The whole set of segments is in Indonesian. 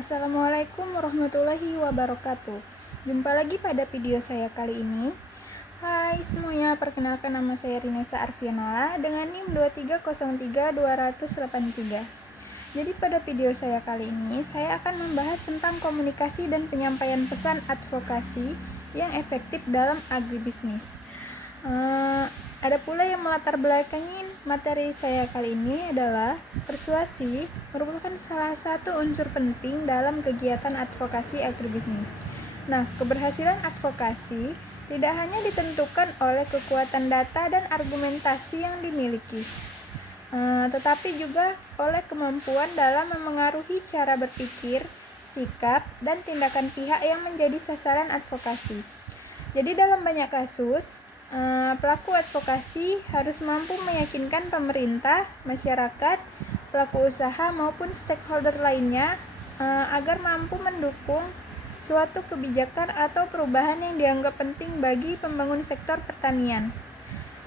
Assalamualaikum warahmatullahi wabarakatuh. Jumpa lagi pada video saya kali ini. Hai semuanya, perkenalkan nama saya Rinesa Arfianala dengan NIM 2303283. Jadi pada video saya kali ini, saya akan membahas tentang komunikasi dan penyampaian pesan advokasi yang efektif dalam agribisnis. Ada pula yang melatar belakangin materi saya kali ini adalah persuasi merupakan salah satu unsur penting dalam kegiatan advokasi agribisnis. Nah, keberhasilan advokasi tidak hanya ditentukan oleh kekuatan data dan argumentasi yang dimiliki, tetapi juga oleh kemampuan dalam memengaruhi cara berpikir, sikap, dan tindakan pihak yang menjadi sasaran advokasi. Jadi dalam banyak kasus, pelaku advokasi harus mampu meyakinkan pemerintah, masyarakat, pelaku usaha maupun stakeholder lainnya agar mampu mendukung suatu kebijakan atau perubahan yang dianggap penting bagi pembangun sektor pertanian.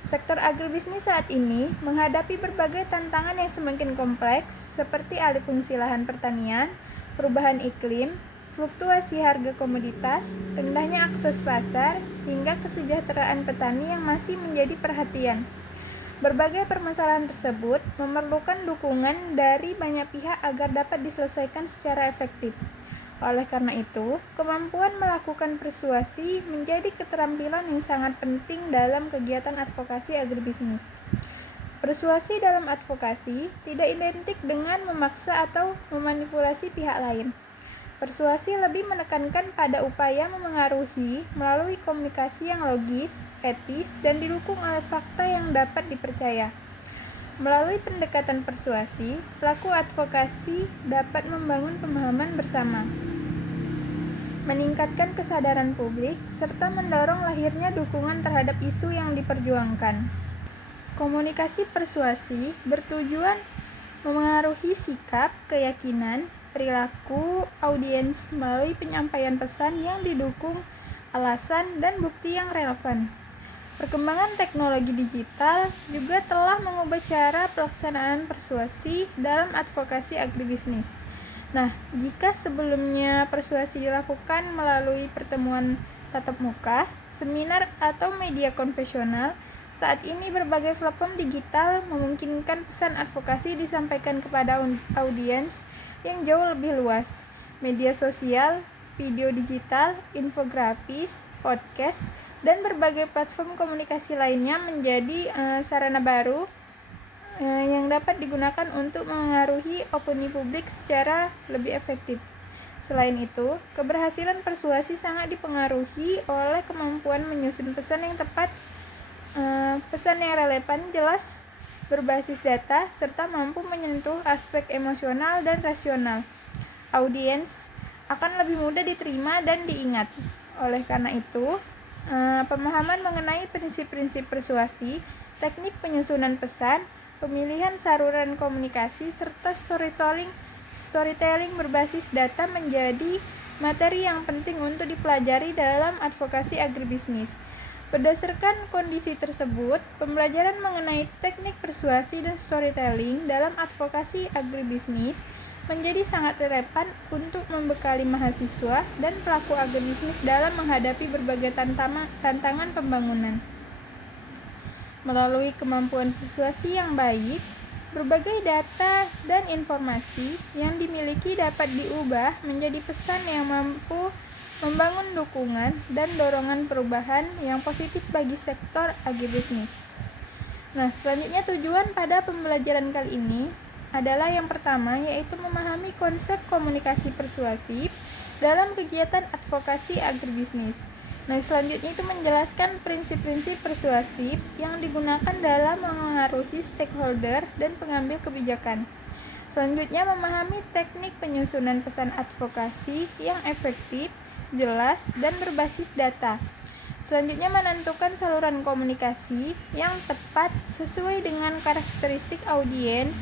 Sektor agribisnis saat ini menghadapi berbagai tantangan yang semakin kompleks seperti alih fungsi lahan pertanian, perubahan iklim, fluktuasi harga komoditas, rendahnya akses pasar, hingga kesejahteraan petani yang masih menjadi perhatian. Berbagai permasalahan tersebut memerlukan dukungan dari banyak pihak agar dapat diselesaikan secara efektif. Oleh karena itu, kemampuan melakukan persuasi menjadi keterampilan yang sangat penting dalam kegiatan advokasi agribisnis. Persuasi dalam advokasi tidak identik dengan memaksa atau memanipulasi pihak lain. Persuasi lebih menekankan pada upaya memengaruhi melalui komunikasi yang logis, etis, dan didukung oleh fakta yang dapat dipercaya. Melalui pendekatan persuasi, pelaku advokasi dapat membangun pemahaman bersama, meningkatkan kesadaran publik, serta mendorong lahirnya dukungan terhadap isu yang diperjuangkan. Komunikasi persuasi bertujuan memengaruhi sikap, keyakinan, perilaku audiens melalui penyampaian pesan yang didukung alasan dan bukti yang relevan. Perkembangan teknologi digital juga telah mengubah cara pelaksanaan persuasi dalam advokasi agribisnis. Nah, jika sebelumnya persuasi dilakukan melalui pertemuan tatap muka, seminar, atau media konvensional, saat ini berbagai platform digital memungkinkan pesan advokasi disampaikan kepada audiens yang jauh lebih luas. Media sosial, video digital, infografis, podcast, dan berbagai platform komunikasi lainnya menjadi sarana baru yang dapat digunakan untuk mengaruhi opini publik secara lebih efektif. Selain itu, keberhasilan persuasi sangat dipengaruhi oleh kemampuan menyusun pesan yang tepat, pesan yang relevan, jelas, berbasis data, serta mampu menyentuh aspek emosional dan rasional. Audiens akan lebih mudah diterima dan diingat. Oleh karena itu, pemahaman mengenai prinsip-prinsip persuasi, teknik penyusunan pesan, pemilihan saluran komunikasi, serta storytelling berbasis data menjadi materi yang penting untuk dipelajari dalam advokasi agribisnis. Berdasarkan kondisi tersebut, pembelajaran mengenai teknik persuasi dan storytelling dalam advokasi agribisnis menjadi sangat relevan untuk membekali mahasiswa dan pelaku agribisnis dalam menghadapi berbagai tantangan pembangunan. Melalui kemampuan persuasi yang baik, berbagai data dan informasi yang dimiliki dapat diubah menjadi pesan yang mampu membangun dukungan dan dorongan perubahan yang positif bagi sektor agribisnis. Nah, selanjutnya tujuan pada pembelajaran kali ini adalah yang pertama, yaitu memahami konsep komunikasi persuasif dalam kegiatan advokasi agribisnis. Nah, selanjutnya itu menjelaskan prinsip-prinsip persuasif yang digunakan dalam mengaruhi stakeholder dan pengambil kebijakan. Selanjutnya, memahami teknik penyusunan pesan advokasi yang efektif, jelas, dan berbasis data. Selanjutnya, menentukan saluran komunikasi yang tepat sesuai dengan karakteristik audiens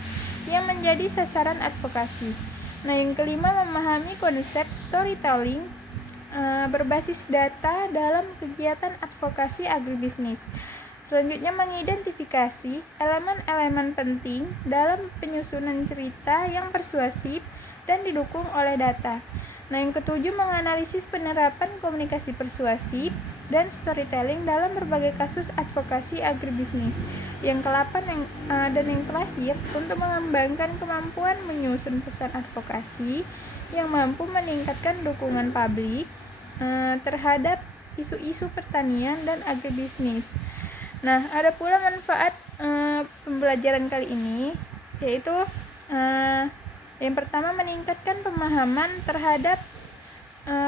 yang menjadi sasaran advokasi. Nah, yang kelima, memahami konsep storytelling berbasis data dalam kegiatan advokasi agribisnis. Selanjutnya, mengidentifikasi elemen-elemen penting dalam penyusunan cerita yang persuasif dan didukung oleh data. Nah, yang ketujuh, menganalisis penerapan komunikasi persuasif dan storytelling dalam berbagai kasus advokasi agribisnis. Yang ke-8 dan yang terakhir, untuk mengembangkan kemampuan menyusun pesan advokasi yang mampu meningkatkan dukungan publik terhadap isu-isu pertanian dan agribisnis. Nah, ada pula manfaat pembelajaran kali ini, yaitu yang pertama, meningkatkan pemahaman terhadap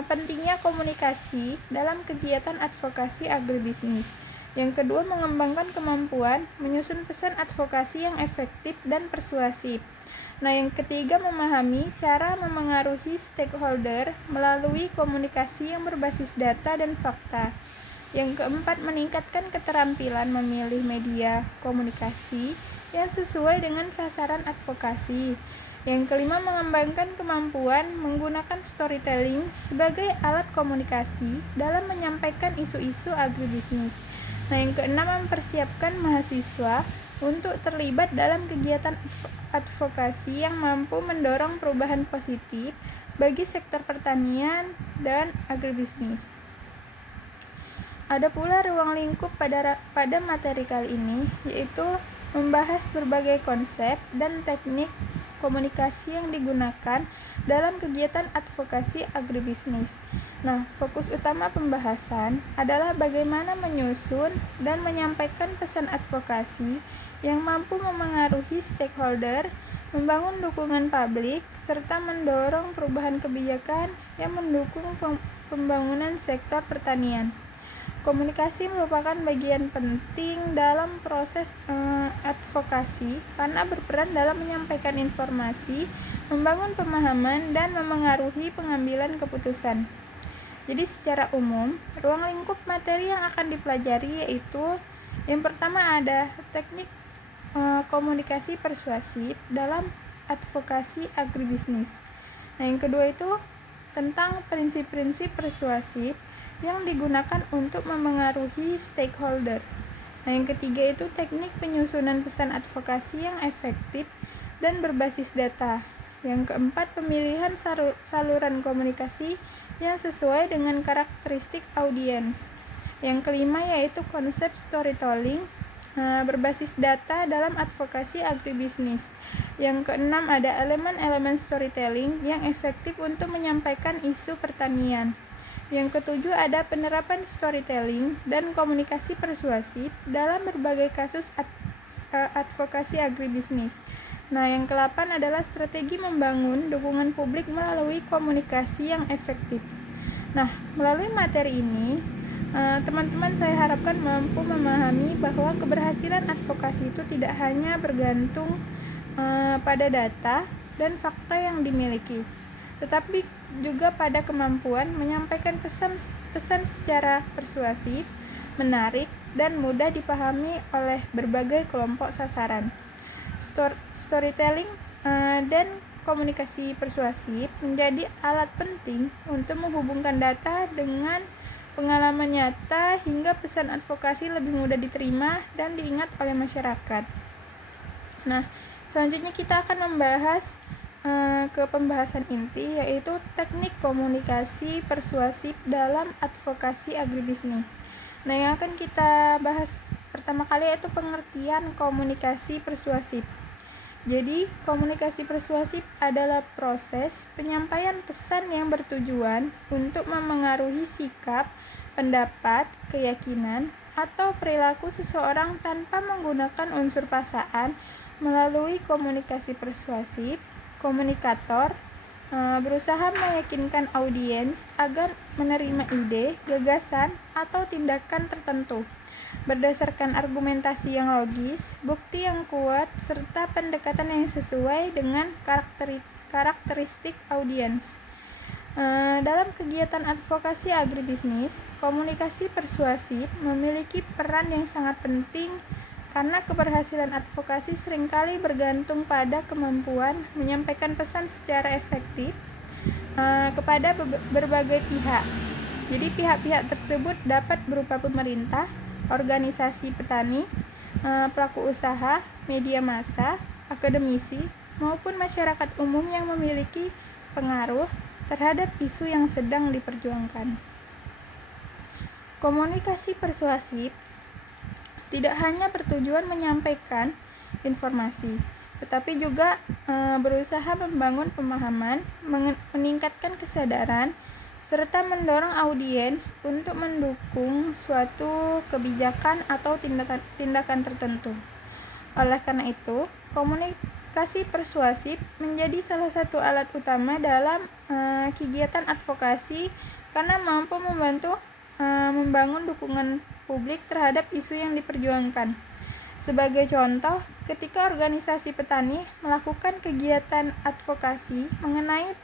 pentingnya komunikasi dalam kegiatan advokasi agribisnis. Yang kedua, mengembangkan kemampuan menyusun pesan advokasi yang efektif dan persuasif. Nah, yang ketiga, memahami cara memengaruhi stakeholder melalui komunikasi yang berbasis data dan fakta. Yang keempat, meningkatkan keterampilan memilih media komunikasi yang sesuai dengan sasaran advokasi. Yang kelima, mengembangkan kemampuan menggunakan storytelling sebagai alat komunikasi dalam menyampaikan isu-isu agribisnis. Nah, yang keenam, mempersiapkan mahasiswa untuk terlibat dalam kegiatan advokasi yang mampu mendorong perubahan positif bagi sektor pertanian dan agribisnis. Ada pula ruang lingkup pada materi kali ini, yaitu membahas berbagai konsep dan teknik komunikasi yang digunakan dalam kegiatan advokasi agribisnis. Nah, fokus utama pembahasan adalah bagaimana menyusun dan menyampaikan pesan advokasi yang mampu memengaruhi stakeholder, membangun dukungan publik, serta mendorong perubahan kebijakan yang mendukung pembangunan sektor pertanian. Komunikasi merupakan bagian penting dalam proses advokasi karena berperan dalam menyampaikan informasi, membangun pemahaman, dan memengaruhi pengambilan keputusan. Jadi secara umum, ruang lingkup materi yang akan dipelajari yaitu yang pertama ada teknik komunikasi persuasif dalam advokasi agribisnis. Nah, yang kedua itu tentang prinsip-prinsip persuasif yang digunakan untuk memengaruhi stakeholder. Nah, yang ketiga itu teknik penyusunan pesan advokasi yang efektif dan berbasis data. Yang keempat, pemilihan saluran komunikasi yang sesuai dengan karakteristik audiens. Yang kelima yaitu konsep storytelling berbasis data dalam advokasi agribisnis. Yang keenam, ada elemen-elemen storytelling yang efektif untuk menyampaikan isu pertanian. Yang ketujuh, ada penerapan storytelling dan komunikasi persuasif dalam berbagai kasus advokasi agribisnis. Nah, yang ke-8 adalah strategi membangun dukungan publik melalui komunikasi yang efektif. Nah, melalui materi ini, teman-teman saya harapkan mampu memahami bahwa keberhasilan advokasi itu tidak hanya bergantung pada data dan fakta yang dimiliki, tetapi juga pada kemampuan menyampaikan pesan secara persuasif, menarik, dan mudah dipahami oleh berbagai kelompok sasaran. Storytelling dan komunikasi persuasif menjadi alat penting untuk menghubungkan data dengan pengalaman nyata hingga pesan advokasi lebih mudah diterima dan diingat oleh masyarakat. Nah, selanjutnya kita akan membahas ke pembahasan inti, yaitu teknik komunikasi persuasif dalam advokasi agribisnis. Nah, yang akan kita bahas pertama kali yaitu pengertian komunikasi persuasif. Jadi, komunikasi persuasif adalah proses penyampaian pesan yang bertujuan untuk memengaruhi sikap, pendapat, keyakinan, atau perilaku seseorang tanpa menggunakan unsur paksaan. Melalui komunikasi persuasif, komunikator berusaha meyakinkan audiens agar menerima ide, gagasan, atau tindakan tertentu berdasarkan argumentasi yang logis, bukti yang kuat, serta pendekatan yang sesuai dengan karakteristik audiens. Dalam kegiatan advokasi agribisnis, komunikasi persuasif memiliki peran yang sangat penting karena keberhasilan advokasi seringkali bergantung pada kemampuan menyampaikan pesan secara efektif kepada berbagai pihak. Jadi pihak-pihak tersebut dapat berupa pemerintah, organisasi petani, pelaku usaha, media massa, akademisi, maupun masyarakat umum yang memiliki pengaruh terhadap isu yang sedang diperjuangkan. Komunikasi persuasif tidak hanya bertujuan menyampaikan informasi, tetapi juga berusaha membangun pemahaman, meningkatkan kesadaran, serta mendorong audiens untuk mendukung suatu kebijakan atau tindakan tertentu. Oleh karena itu, komunikasi persuasif menjadi salah satu alat utama dalam kegiatan advokasi karena mampu membantu membangun dukungan publik terhadap isu yang diperjuangkan. Sebagai contoh, ketika organisasi petani melakukan kegiatan advokasi mengenai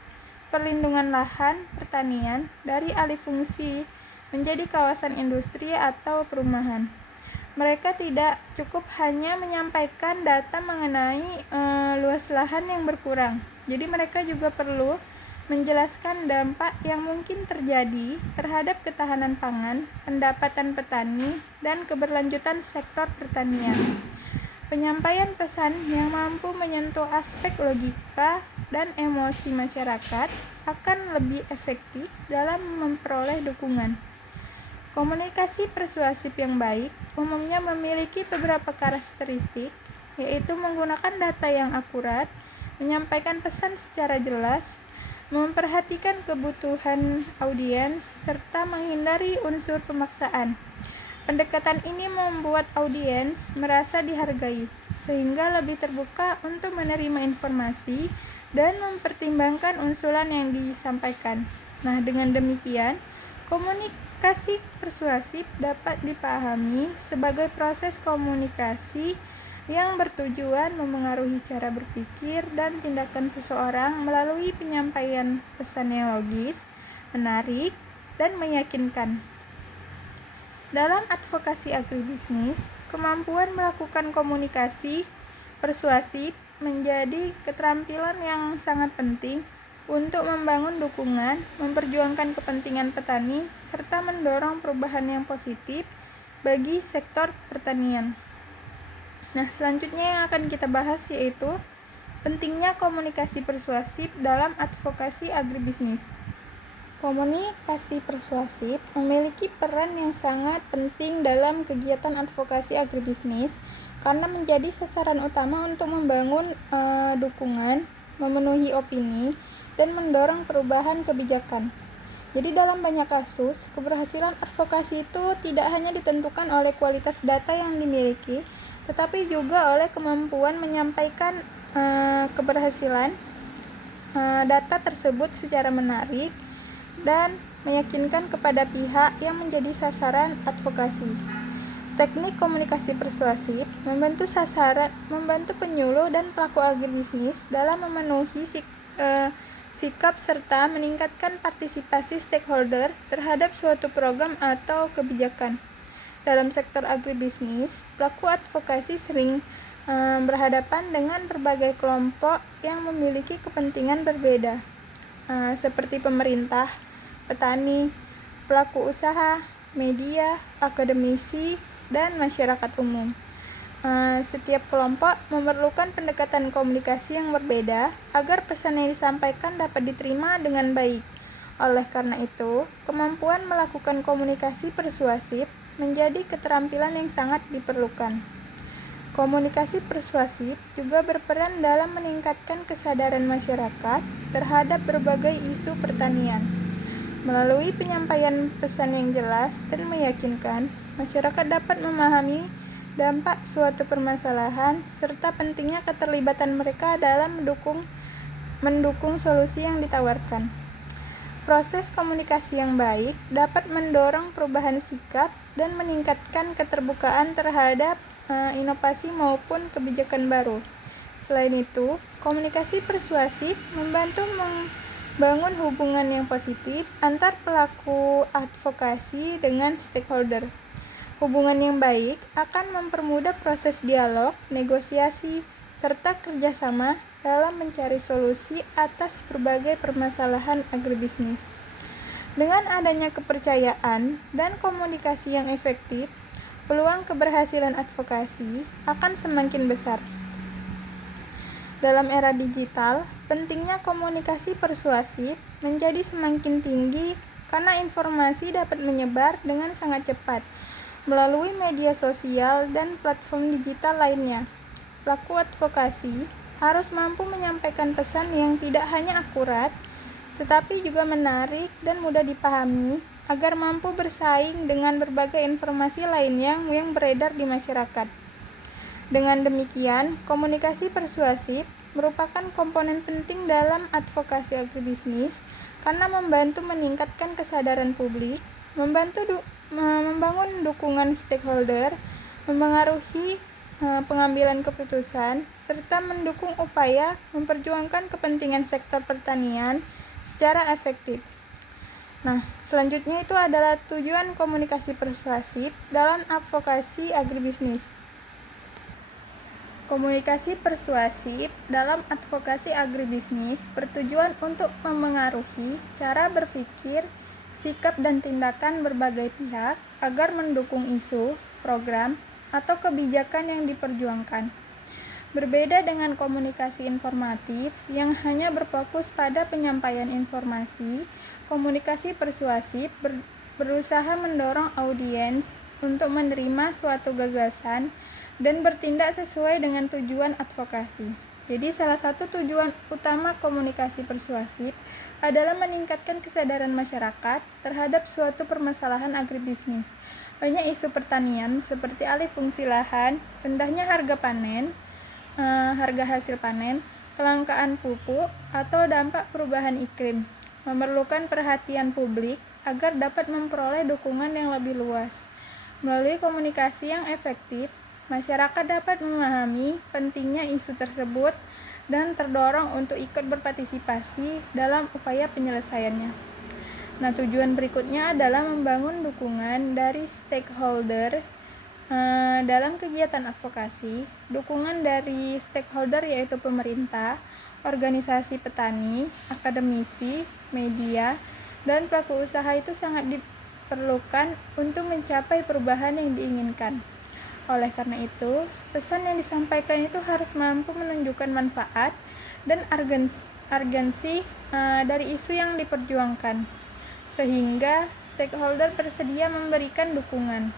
perlindungan lahan pertanian dari alih fungsi menjadi kawasan industri atau perumahan, mereka tidak cukup hanya menyampaikan data mengenai luas lahan yang berkurang. Jadi mereka juga perlu menjelaskan dampak yang mungkin terjadi terhadap ketahanan pangan, pendapatan petani, dan keberlanjutan sektor pertanian. Penyampaian pesan yang mampu menyentuh aspek logika dan emosi masyarakat akan lebih efektif dalam memperoleh dukungan. Komunikasi persuasif yang baik umumnya memiliki beberapa karakteristik, yaitu menggunakan data yang akurat, menyampaikan pesan secara jelas, memperhatikan kebutuhan audiens, serta menghindari unsur pemaksaan. Pendekatan ini membuat audiens merasa dihargai, sehingga lebih terbuka untuk menerima informasi dan mempertimbangkan usulan yang disampaikan. Nah, dengan demikian, komunikasi persuasif dapat dipahami sebagai proses komunikasi yang bertujuan memengaruhi cara berpikir dan tindakan seseorang melalui penyampaian pesan yang logis, menarik, dan meyakinkan. Dalam advokasi agribisnis, kemampuan melakukan komunikasi persuasif menjadi keterampilan yang sangat penting untuk membangun dukungan, memperjuangkan kepentingan petani, serta mendorong perubahan yang positif bagi sektor pertanian. Nah, selanjutnya yang akan kita bahas yaitu pentingnya komunikasi persuasif dalam advokasi agribisnis. Komunikasi persuasif memiliki peran yang sangat penting dalam kegiatan advokasi agribisnis karena menjadi sasaran utama untuk membangun dukungan, memenuhi opini, dan mendorong perubahan kebijakan. Jadi dalam banyak kasus, keberhasilan advokasi itu tidak hanya ditentukan oleh kualitas data yang dimiliki, tetapi juga oleh kemampuan menyampaikan keberhasilan data tersebut secara menarik dan meyakinkan kepada pihak yang menjadi sasaran advokasi. Teknik komunikasi persuasif membantu penyuluh dan pelaku agribisnis dalam memenuhi sikap serta meningkatkan partisipasi stakeholder terhadap suatu program atau kebijakan. Dalam sektor agribisnis, pelaku advokasi sering berhadapan dengan berbagai kelompok yang memiliki kepentingan berbeda, seperti pemerintah, petani, pelaku usaha, media, akademisi, dan masyarakat umum. Setiap kelompok memerlukan pendekatan komunikasi yang berbeda agar pesan yang disampaikan dapat diterima dengan baik. Oleh karena itu, kemampuan melakukan komunikasi persuasif menjadi keterampilan yang sangat diperlukan. Komunikasi persuasif juga berperan dalam meningkatkan kesadaran masyarakat terhadap berbagai isu pertanian. Melalui penyampaian pesan yang jelas dan meyakinkan, masyarakat dapat memahami dampak suatu permasalahan serta pentingnya keterlibatan mereka dalam mendukung solusi yang ditawarkan. Proses komunikasi yang baik dapat mendorong perubahan sikap dan meningkatkan keterbukaan terhadap inovasi maupun kebijakan baru. Selain itu, komunikasi persuasif membantu membangun hubungan yang positif antar pelaku advokasi dengan stakeholder. Hubungan yang baik akan mempermudah proses dialog, negosiasi, serta kerjasama dalam mencari solusi atas berbagai permasalahan agribisnis. Dengan adanya kepercayaan dan komunikasi yang efektif, peluang keberhasilan advokasi akan semakin besar. Dalam era digital, pentingnya komunikasi persuasif menjadi semakin tinggi karena informasi dapat menyebar dengan sangat cepat melalui media sosial dan platform digital lainnya. Pelaku advokasi harus mampu menyampaikan pesan yang tidak hanya akurat, tetapi juga menarik dan mudah dipahami agar mampu bersaing dengan berbagai informasi lainnya yang beredar di masyarakat. Dengan demikian, komunikasi persuasif merupakan komponen penting dalam advokasi agribisnis karena membantu meningkatkan kesadaran publik, membangun dukungan stakeholder, mempengaruhi pengambilan keputusan, serta mendukung upaya memperjuangkan kepentingan sektor pertanian secara efektif. Nah, selanjutnya itu adalah tujuan komunikasi persuasif dalam advokasi agribisnis. Komunikasi persuasif dalam advokasi agribisnis bertujuan untuk memengaruhi cara berpikir, sikap dan tindakan berbagai pihak agar mendukung isu, program, atau kebijakan yang diperjuangkan. Berbeda dengan komunikasi informatif yang hanya berfokus pada penyampaian informasi, komunikasi persuasif berusaha mendorong audiens untuk menerima suatu gagasan dan bertindak sesuai dengan tujuan advokasi. Jadi salah satu tujuan utama komunikasi persuasif adalah meningkatkan kesadaran masyarakat terhadap suatu permasalahan agribisnis. Banyak isu pertanian seperti alih fungsi lahan, rendahnya harga hasil panen, kelangkaan pupuk, atau dampak perubahan iklim memerlukan perhatian publik agar dapat memperoleh dukungan yang lebih luas. Melalui komunikasi yang efektif, masyarakat dapat memahami pentingnya isu tersebut dan terdorong untuk ikut berpartisipasi dalam upaya penyelesaiannya. Nah, tujuan berikutnya adalah membangun dukungan dari stakeholder dalam kegiatan advokasi. Dukungan dari stakeholder yaitu pemerintah, organisasi petani, akademisi, media, dan pelaku usaha itu sangat diperlukan untuk mencapai perubahan yang diinginkan. Oleh karena itu, pesan yang disampaikan itu harus mampu menunjukkan manfaat dan urgensi dari isu yang diperjuangkan, sehingga stakeholder bersedia memberikan dukungan.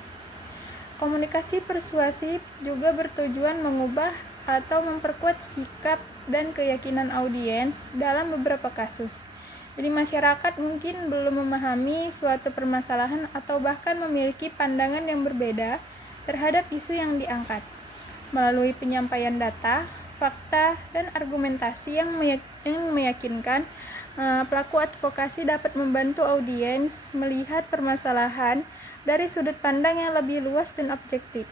Komunikasi persuasif juga bertujuan mengubah atau memperkuat sikap dan keyakinan audiens dalam beberapa kasus. Jadi masyarakat mungkin belum memahami suatu permasalahan atau bahkan memiliki pandangan yang berbeda terhadap isu yang diangkat. Melalui penyampaian data, fakta, dan argumentasi yang meyakinkan, pelaku advokasi dapat membantu audiens melihat permasalahan dari sudut pandang yang lebih luas dan objektif.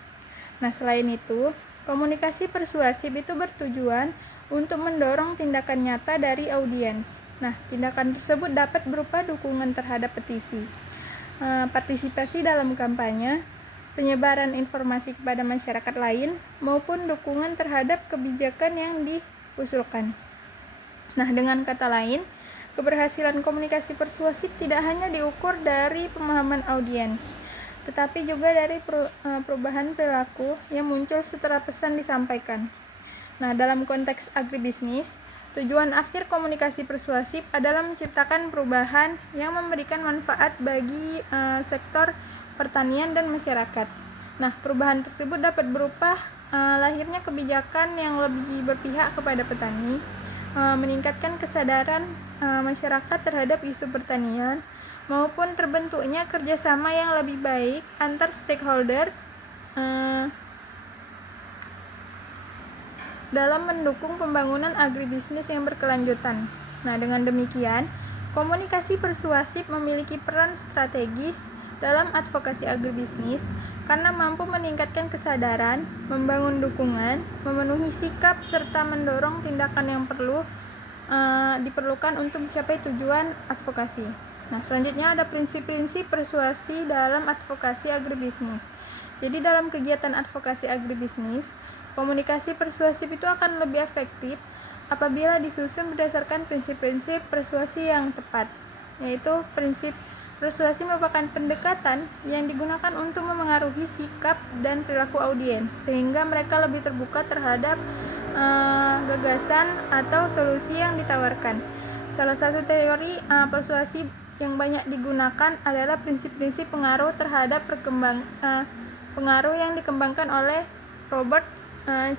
Nah, selain itu, komunikasi persuasif itu bertujuan untuk mendorong tindakan nyata dari audiens. Nah, tindakan tersebut dapat berupa dukungan terhadap petisi, partisipasi dalam kampanye, penyebaran informasi kepada masyarakat lain, maupun dukungan terhadap kebijakan yang diusulkan. Nah, dengan kata lain, keberhasilan komunikasi persuasif tidak hanya diukur dari pemahaman audiens, tetapi juga dari perubahan perilaku yang muncul setelah pesan disampaikan. Nah, dalam konteks agribisnis, tujuan akhir komunikasi persuasif adalah menciptakan perubahan yang memberikan manfaat bagi sektor pertanian dan masyarakat. Nah, perubahan tersebut dapat berupa lahirnya kebijakan yang lebih berpihak kepada petani, meningkatkan kesadaran masyarakat terhadap isu pertanian, maupun terbentuknya kerjasama yang lebih baik antar stakeholder dalam mendukung pembangunan agribisnis yang berkelanjutan. Nah, dengan demikian, komunikasi persuasif memiliki peran strategis dalam advokasi agribisnis karena mampu meningkatkan kesadaran, membangun dukungan, memenuhi sikap, serta mendorong tindakan yang diperlukan untuk mencapai tujuan advokasi. Nah, selanjutnya ada prinsip-prinsip persuasi dalam advokasi agribisnis. Jadi dalam kegiatan advokasi agribisnis, komunikasi persuasif itu akan lebih efektif apabila disusun berdasarkan prinsip-prinsip persuasi yang tepat, yaitu prinsip persuasi merupakan pendekatan yang digunakan untuk memengaruhi sikap dan perilaku audiens sehingga mereka lebih terbuka terhadap gagasan atau solusi yang ditawarkan. Salah satu teori persuasi yang banyak digunakan adalah prinsip-prinsip pengaruh terhadap pengaruh yang dikembangkan oleh Robert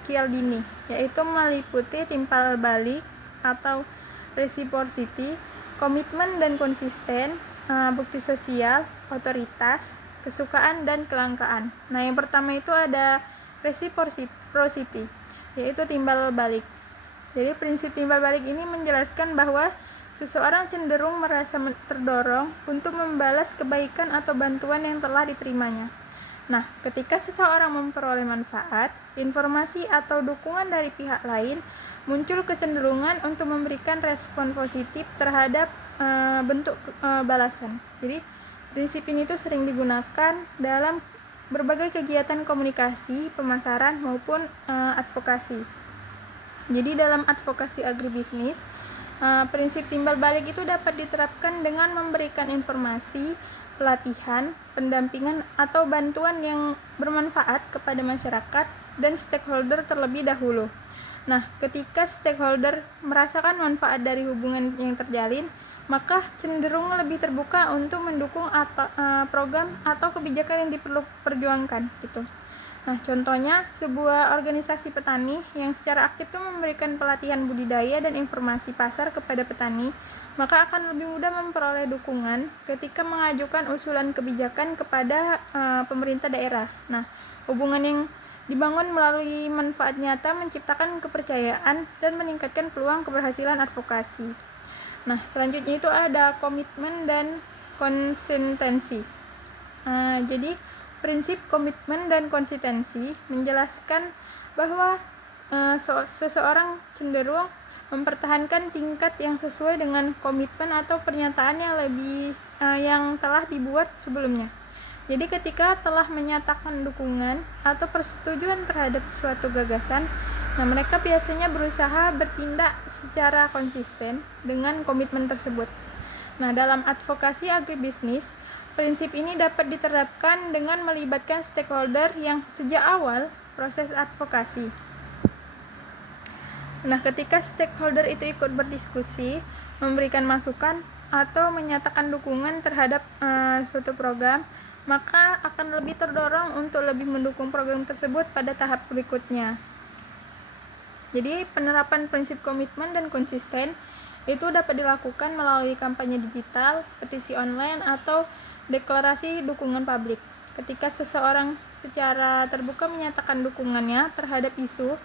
Cialdini, yaitu meliputi timbal balik atau reciprocity, komitmen dan konsisten, bukti sosial, otoritas, kesukaan dan kelangkaan. Nah, yang pertama itu ada reciprocity, yaitu timbal balik. Jadi prinsip timbal balik ini menjelaskan bahwa seseorang cenderung merasa terdorong untuk membalas kebaikan atau bantuan yang telah diterimanya. Nah, ketika seseorang memperoleh manfaat, informasi atau dukungan dari pihak lain, muncul kecenderungan untuk memberikan respon positif terhadap bentuk balasan. Jadi, prinsip ini tuh sering digunakan dalam berbagai kegiatan komunikasi, pemasaran maupun advokasi. Jadi dalam advokasi agribisnis, prinsip timbal balik itu dapat diterapkan dengan memberikan informasi, pelatihan, pendampingan atau bantuan yang bermanfaat kepada masyarakat dan stakeholder terlebih dahulu. Nah, ketika stakeholder merasakan manfaat dari hubungan yang terjalin, maka cenderung lebih terbuka untuk mendukung program atau kebijakan yang diperjuangkan gitu. Nah, contohnya sebuah organisasi petani yang secara aktif itu memberikan pelatihan budidaya dan informasi pasar kepada petani, maka akan lebih mudah memperoleh dukungan ketika mengajukan usulan kebijakan kepada pemerintah daerah. Nah, hubungan yang dibangun melalui manfaat nyata menciptakan kepercayaan dan meningkatkan peluang keberhasilan advokasi. Nah, selanjutnya itu ada komitmen dan konsistensi. Jadi prinsip komitmen dan konsistensi menjelaskan bahwa seseorang cenderung mempertahankan tingkat yang sesuai dengan komitmen atau pernyataan yang telah dibuat sebelumnya. Jadi ketika telah menyatakan dukungan atau persetujuan terhadap suatu gagasan, nah mereka biasanya berusaha bertindak secara konsisten dengan komitmen tersebut. Nah, dalam advokasi agribisnis, prinsip ini dapat diterapkan dengan melibatkan stakeholder yang sejak awal proses advokasi. Nah, ketika stakeholder itu ikut berdiskusi, memberikan masukan, atau menyatakan dukungan terhadap suatu program, maka akan lebih terdorong untuk lebih mendukung program tersebut pada tahap berikutnya. Jadi, penerapan prinsip komitmen dan konsisten itu dapat dilakukan melalui kampanye digital, petisi online, atau deklarasi dukungan publik. Ketika seseorang secara terbuka menyatakan dukungannya terhadap isu,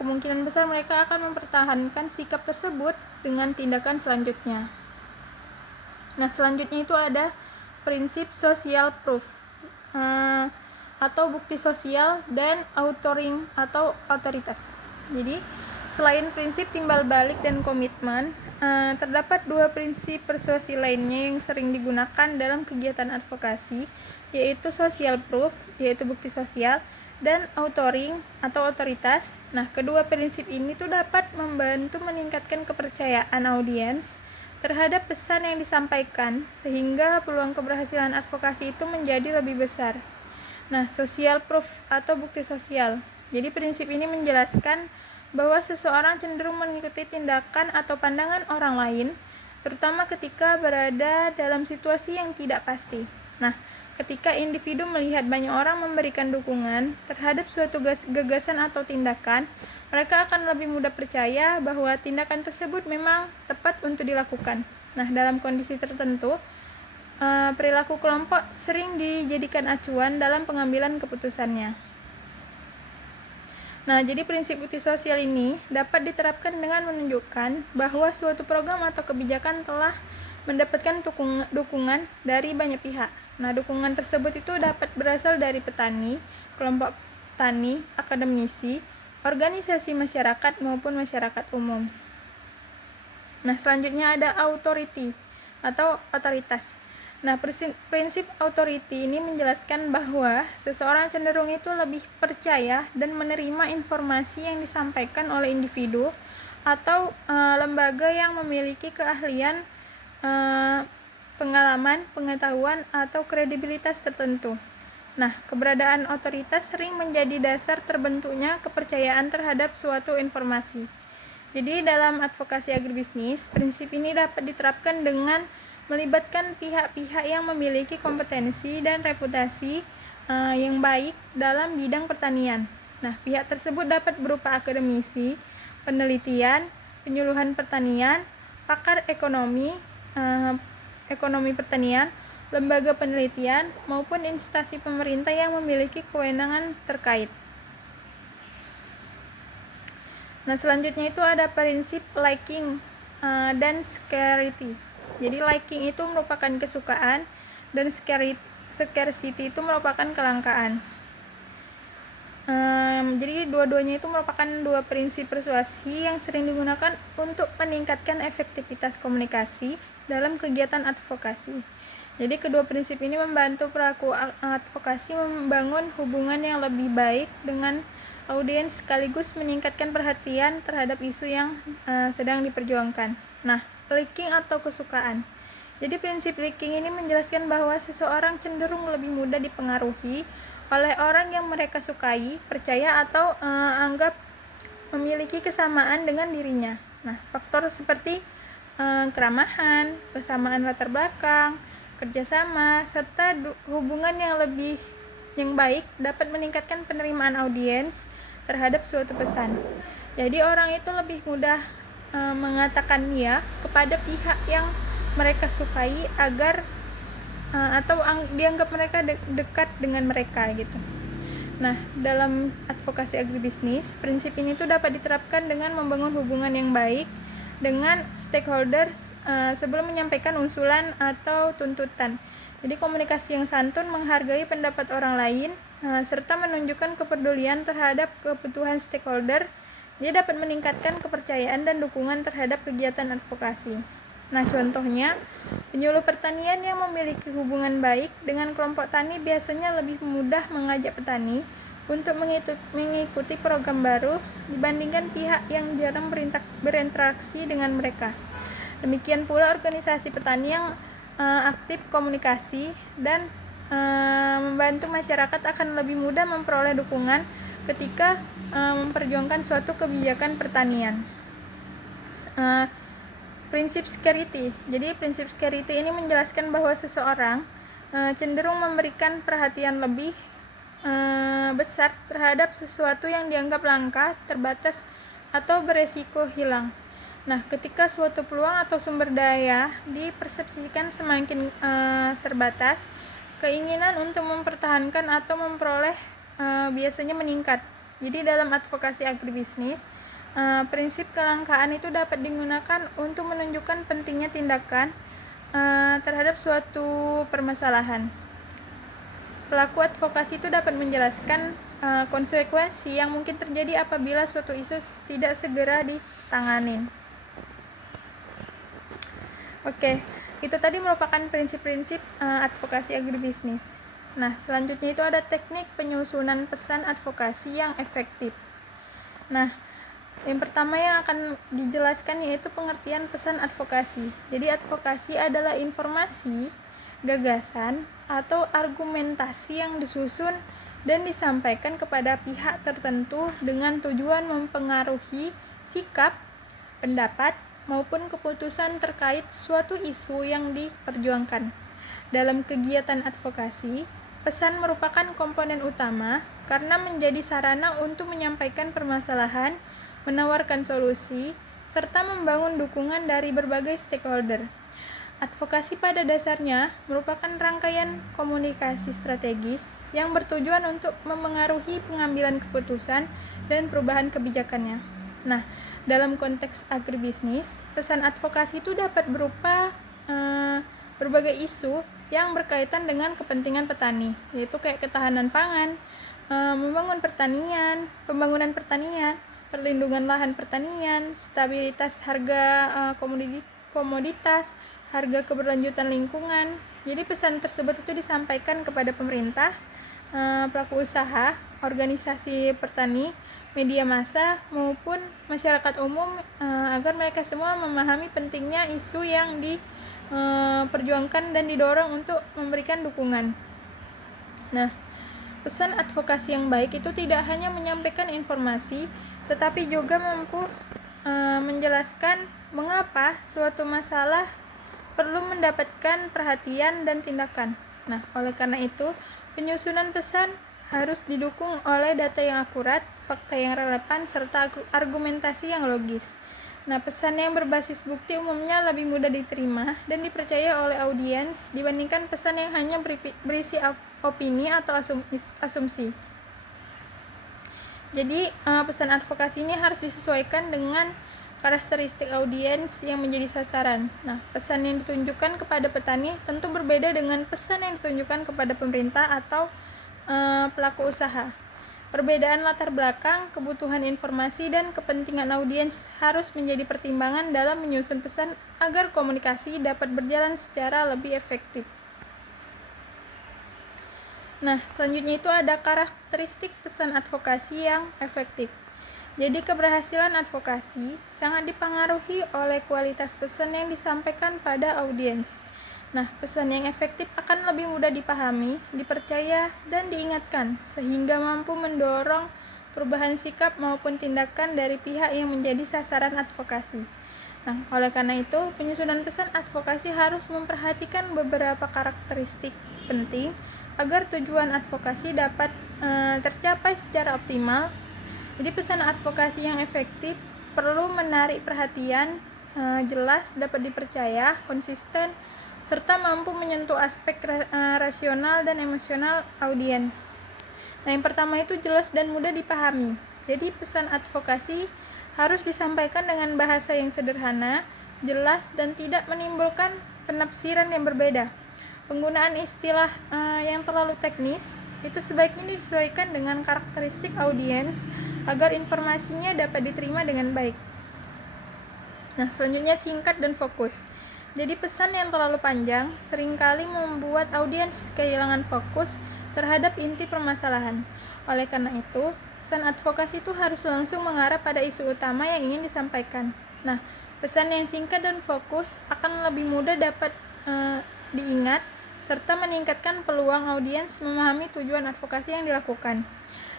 kemungkinan besar mereka akan mempertahankan sikap tersebut dengan tindakan selanjutnya. Nah, selanjutnya itu ada prinsip social proof atau bukti sosial dan authoring atau otoritas. Jadi, selain prinsip timbal balik dan komitmen, terdapat dua prinsip persuasi lainnya yang sering digunakan dalam kegiatan advokasi, yaitu social proof, yaitu bukti sosial, dan authoring atau otoritas. Nah, kedua prinsip ini tuh dapat membantu meningkatkan kepercayaan audiens terhadap pesan yang disampaikan, sehingga peluang keberhasilan advokasi itu menjadi lebih besar. Nah, social proof atau bukti sosial. Jadi prinsip ini menjelaskan bahwa seseorang cenderung mengikuti tindakan atau pandangan orang lain, terutama ketika berada dalam situasi yang tidak pasti. Nah, ketika individu melihat banyak orang memberikan dukungan terhadap suatu gagasan atau tindakan, mereka akan lebih mudah percaya bahwa tindakan tersebut memang tepat untuk dilakukan. Nah, dalam kondisi tertentu, perilaku kelompok sering dijadikan acuan dalam pengambilan keputusannya. Nah, jadi prinsip bukti sosial ini dapat diterapkan dengan menunjukkan bahwa suatu program atau kebijakan telah mendapatkan dukungan dari banyak pihak. Nah, dukungan tersebut itu dapat berasal dari petani, kelompok tani, akademisi, organisasi masyarakat maupun masyarakat umum. Nah, selanjutnya ada authority atau otoritas. Nah, prinsip authority ini menjelaskan bahwa seseorang cenderung itu lebih percaya dan menerima informasi yang disampaikan oleh individu atau lembaga yang memiliki keahlian, pengalaman, pengetahuan, atau kredibilitas tertentu. Nah, keberadaan otoritas sering menjadi dasar terbentuknya kepercayaan terhadap suatu informasi. Jadi dalam advokasi agribisnis, prinsip ini dapat diterapkan dengan melibatkan pihak-pihak yang memiliki kompetensi dan reputasi yang baik dalam bidang pertanian. Nah, pihak tersebut dapat berupa akademisi, penelitian, penyuluhan pertanian, pakar ekonomi, ekonomi pertanian, lembaga penelitian, maupun instansi pemerintah yang memiliki kewenangan terkait. Nah, selanjutnya itu ada prinsip liking dan scarcity. Jadi liking itu merupakan kesukaan dan scarcity itu merupakan kelangkaan. Jadi dua-duanya itu merupakan dua prinsip persuasi yang sering digunakan untuk meningkatkan efektivitas komunikasi dalam kegiatan advokasi. Jadi kedua prinsip ini membantu pelaku advokasi membangun hubungan yang lebih baik dengan audiens sekaligus meningkatkan perhatian terhadap isu yang sedang diperjuangkan. Nah, liking atau kesukaan. Jadi prinsip liking ini menjelaskan bahwa seseorang cenderung lebih mudah dipengaruhi oleh orang yang mereka sukai, percaya atau anggap memiliki kesamaan dengan dirinya. Nah, faktor seperti keramahan, kesamaan latar belakang, kerjasama, serta hubungan yang baik dapat meningkatkan penerimaan audiens terhadap suatu pesan. Jadi orang itu lebih mudah mengatakan ya kepada pihak yang mereka sukai agar atau dianggap mereka dekat dengan mereka gitu. Nah, dalam advokasi agribisnis, prinsip ini tuh dapat diterapkan dengan membangun hubungan yang baik dengan stakeholders sebelum menyampaikan usulan atau tuntutan. Jadi komunikasi yang santun menghargai pendapat orang lain serta menunjukkan kepedulian terhadap kebutuhan stakeholder. Dia dapat meningkatkan kepercayaan dan dukungan terhadap kegiatan advokasi. Nah, contohnya, penyuluh pertanian yang memiliki hubungan baik dengan kelompok tani biasanya lebih mudah mengajak petani untuk mengikuti program baru dibandingkan pihak yang jarang berinteraksi dengan mereka. Demikian pula organisasi petani yang aktif komunikasi dan membantu masyarakat akan lebih mudah memperoleh dukungan ketika memperjuangkan suatu kebijakan pertanian. Prinsip scarcity. Jadi prinsip scarcity ini menjelaskan bahwa seseorang cenderung memberikan perhatian lebih besar terhadap sesuatu yang dianggap langka, terbatas, atau beresiko hilang. Nah, ketika suatu peluang atau sumber daya dipersepsikan semakin terbatas, keinginan untuk mempertahankan atau memperoleh biasanya meningkat. Jadi dalam advokasi agribisnis, prinsip kelangkaan itu dapat digunakan untuk menunjukkan pentingnya tindakan terhadap suatu permasalahan. Pelaku advokasi itu dapat menjelaskan konsekuensi yang mungkin terjadi apabila suatu isu tidak segera ditanganin. Oke, itu tadi merupakan prinsip-prinsip advokasi agribisnis. Nah, selanjutnya itu ada teknik penyusunan pesan advokasi yang efektif. Nah, yang pertama yang akan dijelaskan yaitu pengertian pesan advokasi. Jadi advokasi adalah informasi, gagasan, atau argumentasi yang disusun dan disampaikan kepada pihak tertentu dengan tujuan mempengaruhi sikap, pendapat, maupun keputusan terkait suatu isu yang diperjuangkan. Dalam kegiatan advokasi, pesan merupakan komponen utama karena menjadi sarana untuk menyampaikan permasalahan, menawarkan solusi, serta membangun dukungan dari berbagai stakeholder. Advokasi pada dasarnya merupakan rangkaian komunikasi strategis yang bertujuan untuk mempengaruhi pengambilan keputusan dan perubahan kebijakannya. Nah, dalam konteks agribisnis, pesan advokasi itu dapat berupa berbagai isu yang berkaitan dengan kepentingan petani, yaitu kayak ketahanan pangan, pembangunan pertanian, perlindungan lahan pertanian, stabilitas harga komoditas, harga keberlanjutan lingkungan. Jadi pesan tersebut itu disampaikan kepada pemerintah, pelaku usaha, organisasi petani, media massa, maupun masyarakat umum agar mereka semua memahami pentingnya isu yang diperjuangkan dan didorong untuk memberikan dukungan. Nah, Pesan advokasi yang baik itu tidak hanya menyampaikan informasi, tetapi juga mampu menjelaskan mengapa suatu masalah perlu mendapatkan perhatian dan tindakan. Nah, oleh karena itu, penyusunan pesan harus didukung oleh data yang akurat, fakta yang relevan, serta argumentasi yang logis. Nah, pesan yang berbasis bukti umumnya lebih mudah diterima dan dipercaya oleh audiens dibandingkan pesan yang hanya berisi opini atau asumsi. Jadi, pesan advokasi ini harus disesuaikan dengan karakteristik audiens yang menjadi sasaran. Nah, pesan yang ditunjukkan kepada petani tentu berbeda dengan pesan yang ditunjukkan kepada pemerintah atau pelaku usaha. Perbedaan latar belakang, kebutuhan informasi, dan kepentingan audiens harus menjadi pertimbangan dalam menyusun pesan agar komunikasi dapat berjalan secara lebih efektif. Nah, selanjutnya itu ada karakteristik pesan advokasi yang efektif. Jadi keberhasilan advokasi sangat dipengaruhi oleh kualitas pesan yang disampaikan pada audiens. Nah, pesan yang efektif akan lebih mudah dipahami, dipercaya, dan diingatkan, sehingga mampu mendorong perubahan sikap maupun tindakan dari pihak yang menjadi sasaran advokasi. Nah, oleh karena itu, penyusunan pesan advokasi harus memperhatikan beberapa karakteristik penting agar tujuan advokasi dapat tercapai secara optimal. Jadi, pesan advokasi yang efektif perlu menarik perhatian, jelas, dapat dipercaya, konsisten, serta mampu menyentuh aspek rasional dan emosional audiens. Nah, yang pertama itu jelas dan mudah dipahami. Jadi, pesan advokasi harus disampaikan dengan bahasa yang sederhana, jelas, dan tidak menimbulkan penafsiran yang berbeda. Penggunaan istilah yang terlalu teknis itu sebaiknya disesuaikan dengan karakteristik audiens agar informasinya dapat diterima dengan baik. Nah, selanjutnya singkat dan fokus. Jadi pesan yang terlalu panjang seringkali membuat audiens kehilangan fokus terhadap inti permasalahan. Oleh karena itu, pesan advokasi itu harus langsung mengarah pada isu utama yang ingin disampaikan. Nah, pesan yang singkat dan fokus akan lebih mudah dapat diingat serta meningkatkan peluang audiens memahami tujuan advokasi yang dilakukan.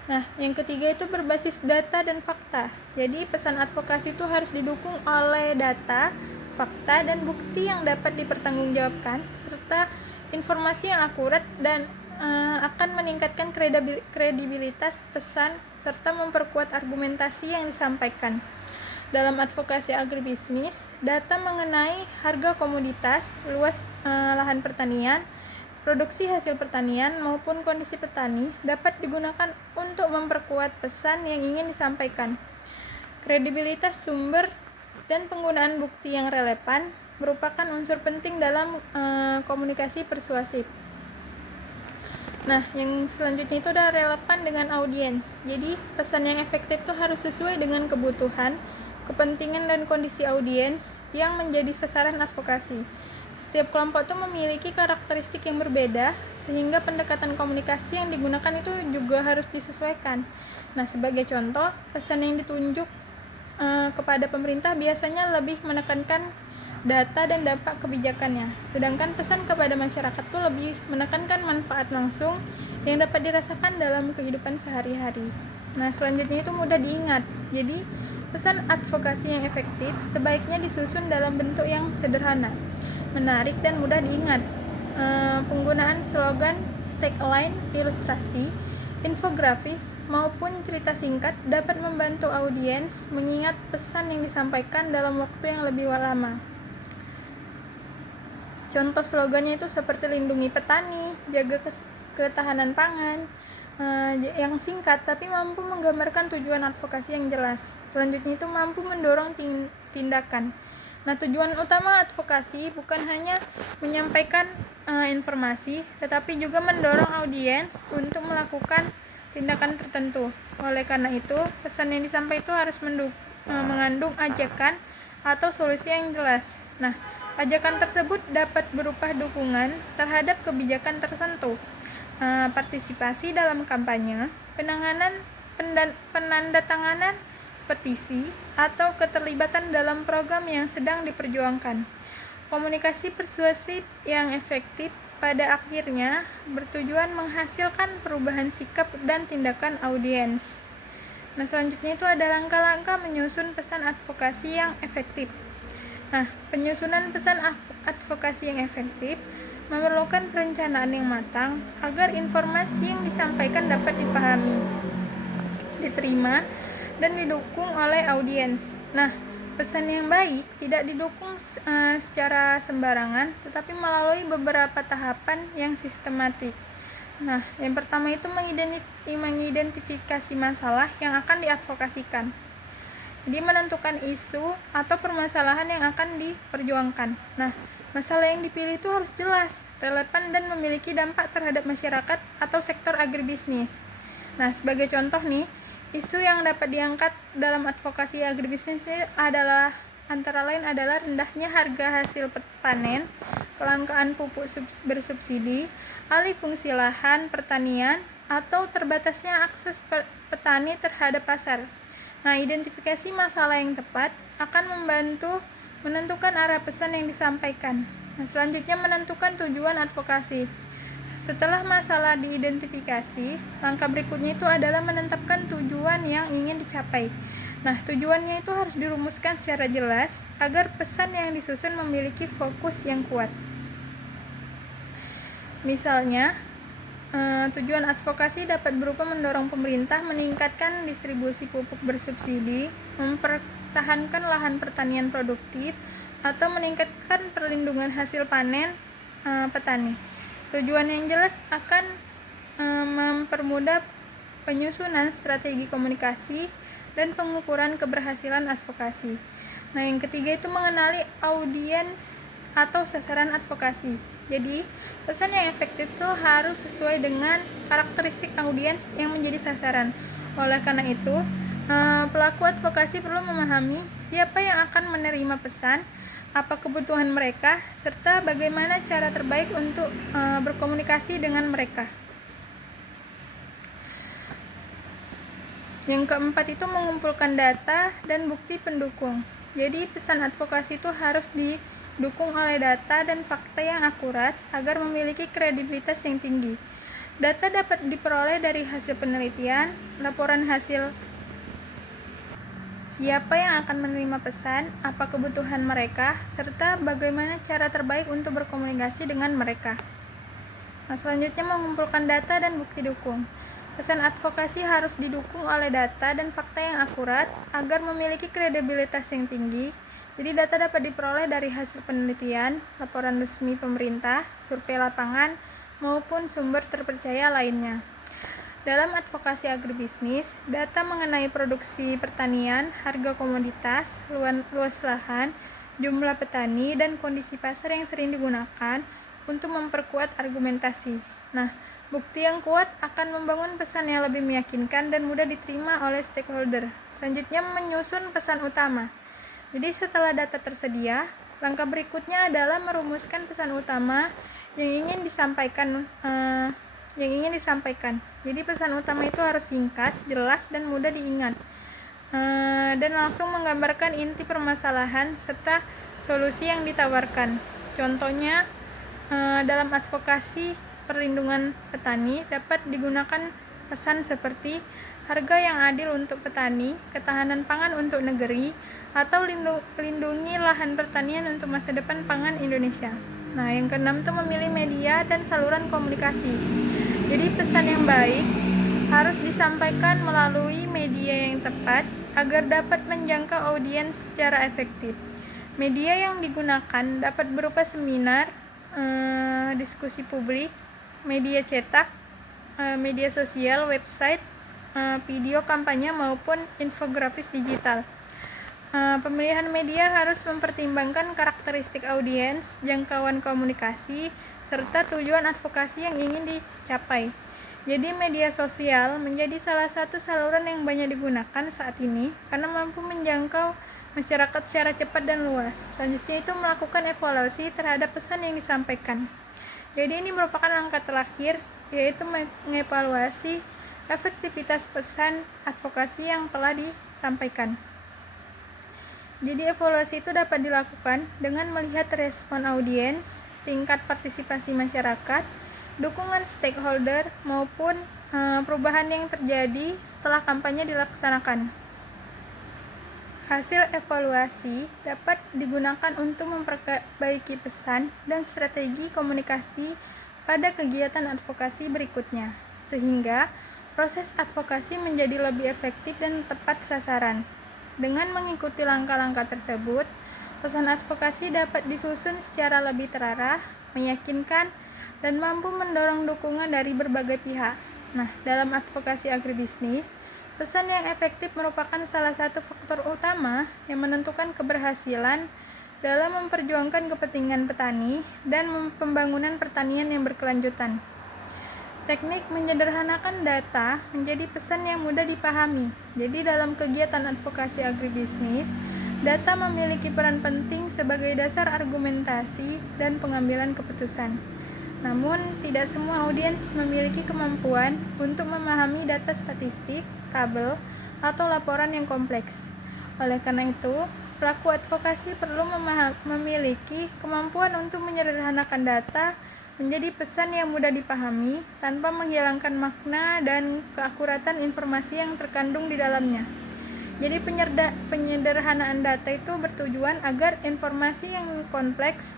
Nah, yang ketiga itu berbasis data dan fakta. Jadi, pesan advokasi itu harus didukung oleh data, fakta, dan bukti yang dapat dipertanggungjawabkan, serta informasi yang akurat dan akan meningkatkan kredibilitas pesan, serta memperkuat argumentasi yang disampaikan. Dalam advokasi agribisnis, data mengenai harga komoditas, luas lahan pertanian, produksi hasil pertanian maupun kondisi petani dapat digunakan untuk memperkuat pesan yang ingin disampaikan. Kredibilitas sumber dan penggunaan bukti yang relevan merupakan unsur penting dalam komunikasi persuasif. Nah, yang selanjutnya itu adalah relevan dengan audiens. Jadi, pesan yang efektif itu harus sesuai dengan kebutuhan, kepentingan, dan kondisi audiens yang menjadi sasaran advokasi. Setiap kelompok itu memiliki karakteristik yang berbeda, sehingga pendekatan komunikasi yang digunakan itu juga harus disesuaikan. Nah, sebagai contoh, pesan yang ditunjuk kepada pemerintah biasanya lebih menekankan data dan dampak kebijakannya, sedangkan pesan kepada masyarakat itu lebih menekankan manfaat langsung yang dapat dirasakan dalam kehidupan sehari-hari. Nah, selanjutnya itu mudah diingat. Jadi, pesan advokasi yang efektif sebaiknya disusun dalam bentuk yang sederhana, menarik, dan mudah diingat. Penggunaan slogan, tagline, ilustrasi, infografis, maupun cerita singkat dapat membantu audiens mengingat pesan yang disampaikan dalam waktu yang lebih lama. Contoh slogannya itu seperti lindungi petani, jaga ketahanan pangan, yang singkat tapi mampu menggambarkan tujuan advokasi yang jelas. Selanjutnya itu mampu mendorong tindakan. Nah, tujuan utama advokasi bukan hanya menyampaikan informasi, tetapi juga mendorong audiens untuk melakukan tindakan tertentu. Oleh karena itu, pesan yang disampaikan itu harus mengandung ajakan atau solusi yang jelas. Nah, ajakan tersebut dapat berupa dukungan terhadap kebijakan tertentu, partisipasi dalam kampanye, penandatanganan petisi, atau keterlibatan dalam program yang sedang diperjuangkan. Komunikasi persuasif yang efektif pada akhirnya bertujuan menghasilkan perubahan sikap dan tindakan audiens. Nah, selanjutnya itu ada langkah-langkah menyusun pesan advokasi yang efektif. Nah, penyusunan pesan advokasi yang efektif memerlukan perencanaan yang matang agar informasi yang disampaikan dapat dipahami, diterima, dan didukung oleh audiens. Nah, pesan yang baik tidak didukung secara sembarangan, tetapi melalui beberapa tahapan yang sistematik. Nah, yang pertama itu mengidentifikasi masalah yang akan diadvokasikan. Jadi menentukan isu atau permasalahan yang akan diperjuangkan. Nah, masalah yang dipilih itu harus jelas, relevan, dan memiliki dampak terhadap masyarakat atau sektor agribisnis. Nah, sebagai contoh nih, isu yang dapat diangkat dalam advokasi agribisnis adalah antara lain adalah rendahnya harga hasil panen, kelangkaan pupuk bersubsidi, alih fungsi lahan pertanian, atau terbatasnya akses petani terhadap pasar. Nah, identifikasi masalah yang tepat akan membantu menentukan arah pesan yang disampaikan. Nah, selanjutnya menentukan tujuan advokasi. Setelah masalah diidentifikasi, langkah berikutnya itu adalah menetapkan tujuan yang ingin dicapai. Nah, tujuannya itu harus dirumuskan secara jelas agar pesan yang disusun memiliki fokus yang kuat. Misalnya, tujuan advokasi dapat berupa mendorong pemerintah meningkatkan distribusi pupuk bersubsidi, mempertahankan lahan pertanian produktif, atau meningkatkan perlindungan hasil panen petani. Tujuan yang jelas akan mempermudah penyusunan strategi komunikasi dan pengukuran keberhasilan advokasi. Nah, yang ketiga itu mengenali audiens atau sasaran advokasi. Jadi, pesan yang efektif itu harus sesuai dengan karakteristik audiens yang menjadi sasaran. Oleh karena itu, pelaku advokasi perlu memahami siapa yang akan menerima pesan, apa kebutuhan mereka, serta bagaimana cara terbaik untuk berkomunikasi dengan mereka. Yang keempat itu mengumpulkan data dan bukti pendukung. Jadi, pesan advokasi itu harus didukung oleh data dan fakta yang akurat agar memiliki kredibilitas yang tinggi. Data dapat diperoleh dari hasil penelitian, laporan hasil siapa yang akan menerima pesan, apa kebutuhan mereka, serta bagaimana cara terbaik untuk berkomunikasi dengan mereka. Nah, selanjutnya mengumpulkan data dan bukti dukung. Pesan advokasi harus didukung oleh data dan fakta yang akurat agar memiliki kredibilitas yang tinggi. Jadi data dapat diperoleh dari hasil penelitian, laporan resmi pemerintah, survei lapangan, maupun sumber terpercaya lainnya. Dalam advokasi agribisnis, data mengenai produksi pertanian, harga komoditas, luas lahan, jumlah petani, dan kondisi pasar yang sering digunakan untuk memperkuat argumentasi. Nah, bukti yang kuat akan membangun pesan yang lebih meyakinkan dan mudah diterima oleh stakeholder. Selanjutnya menyusun pesan utama. Jadi setelah data tersedia, langkah berikutnya adalah merumuskan pesan utama yang ingin disampaikan. Jadi pesan utama itu harus singkat, jelas, dan mudah diingat, dan langsung menggambarkan inti permasalahan serta solusi yang ditawarkan. Contohnya, dalam advokasi perlindungan petani dapat digunakan pesan seperti harga yang adil untuk petani, ketahanan pangan untuk negeri, atau lindungi lahan pertanian untuk masa depan pangan Indonesia. Nah, yang keenam itu memilih media dan saluran komunikasi. Jadi pesan yang baik harus disampaikan melalui media yang tepat agar dapat menjangkau audiens secara efektif. Media yang digunakan dapat berupa seminar, diskusi publik, media cetak, media sosial, website, video kampanye maupun infografis digital. Pemilihan media harus mempertimbangkan karakteristik audiens, jangkauan komunikasi, serta tujuan advokasi yang ingin dicapai. Jadi media sosial menjadi salah satu saluran yang banyak digunakan saat ini karena mampu menjangkau masyarakat secara cepat dan luas. Selanjutnya itu melakukan evaluasi terhadap pesan yang disampaikan. Jadi ini merupakan langkah terakhir, yaitu mengevaluasi efektivitas pesan advokasi yang telah disampaikan. Jadi evaluasi itu dapat dilakukan dengan melihat respon audiens, tingkat partisipasi masyarakat, dukungan stakeholder, maupun perubahan yang terjadi setelah kampanye dilaksanakan. Hasil evaluasi dapat digunakan untuk memperbaiki pesan dan strategi komunikasi pada kegiatan advokasi berikutnya, sehingga proses advokasi menjadi lebih efektif dan tepat sasaran. Dengan mengikuti langkah-langkah tersebut, pesan advokasi dapat disusun secara lebih terarah, meyakinkan, dan mampu mendorong dukungan dari berbagai pihak. Nah, dalam advokasi agribisnis, pesan yang efektif merupakan salah satu faktor utama yang menentukan keberhasilan dalam memperjuangkan kepentingan petani dan pembangunan pertanian yang berkelanjutan. Teknik menyederhanakan data menjadi pesan yang mudah dipahami. Jadi dalam kegiatan advokasi agribisnis, data memiliki peran penting sebagai dasar argumentasi dan pengambilan keputusan. Namun, tidak semua audiens memiliki kemampuan untuk memahami data statistik, tabel, atau laporan yang kompleks. Oleh karena itu, pelaku advokasi perlu memiliki kemampuan untuk menyederhanakan data menjadi pesan yang mudah dipahami tanpa menghilangkan makna dan keakuratan informasi yang terkandung di dalamnya. Jadi penyederhanaan data itu bertujuan agar informasi yang kompleks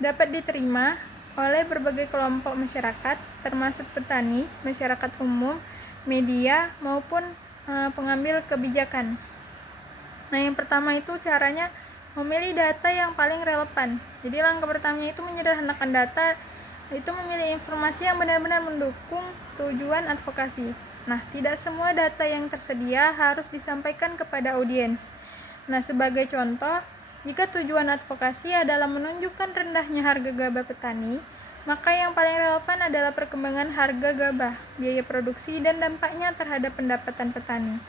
dapat diterima oleh berbagai kelompok masyarakat, termasuk petani, masyarakat umum, media, maupun pengambil kebijakan. Nah, yang pertama itu caranya memilih data yang paling relevan. Jadi langkah pertamanya itu menyederhanakan data, itu memilih informasi yang benar-benar mendukung tujuan advokasi. Nah, tidak semua data yang tersedia harus disampaikan kepada audiens. Nah, sebagai contoh, jika tujuan advokasi adalah menunjukkan rendahnya harga gabah petani, maka yang paling relevan adalah perkembangan harga gabah, biaya produksi, dan dampaknya terhadap pendapatan petani.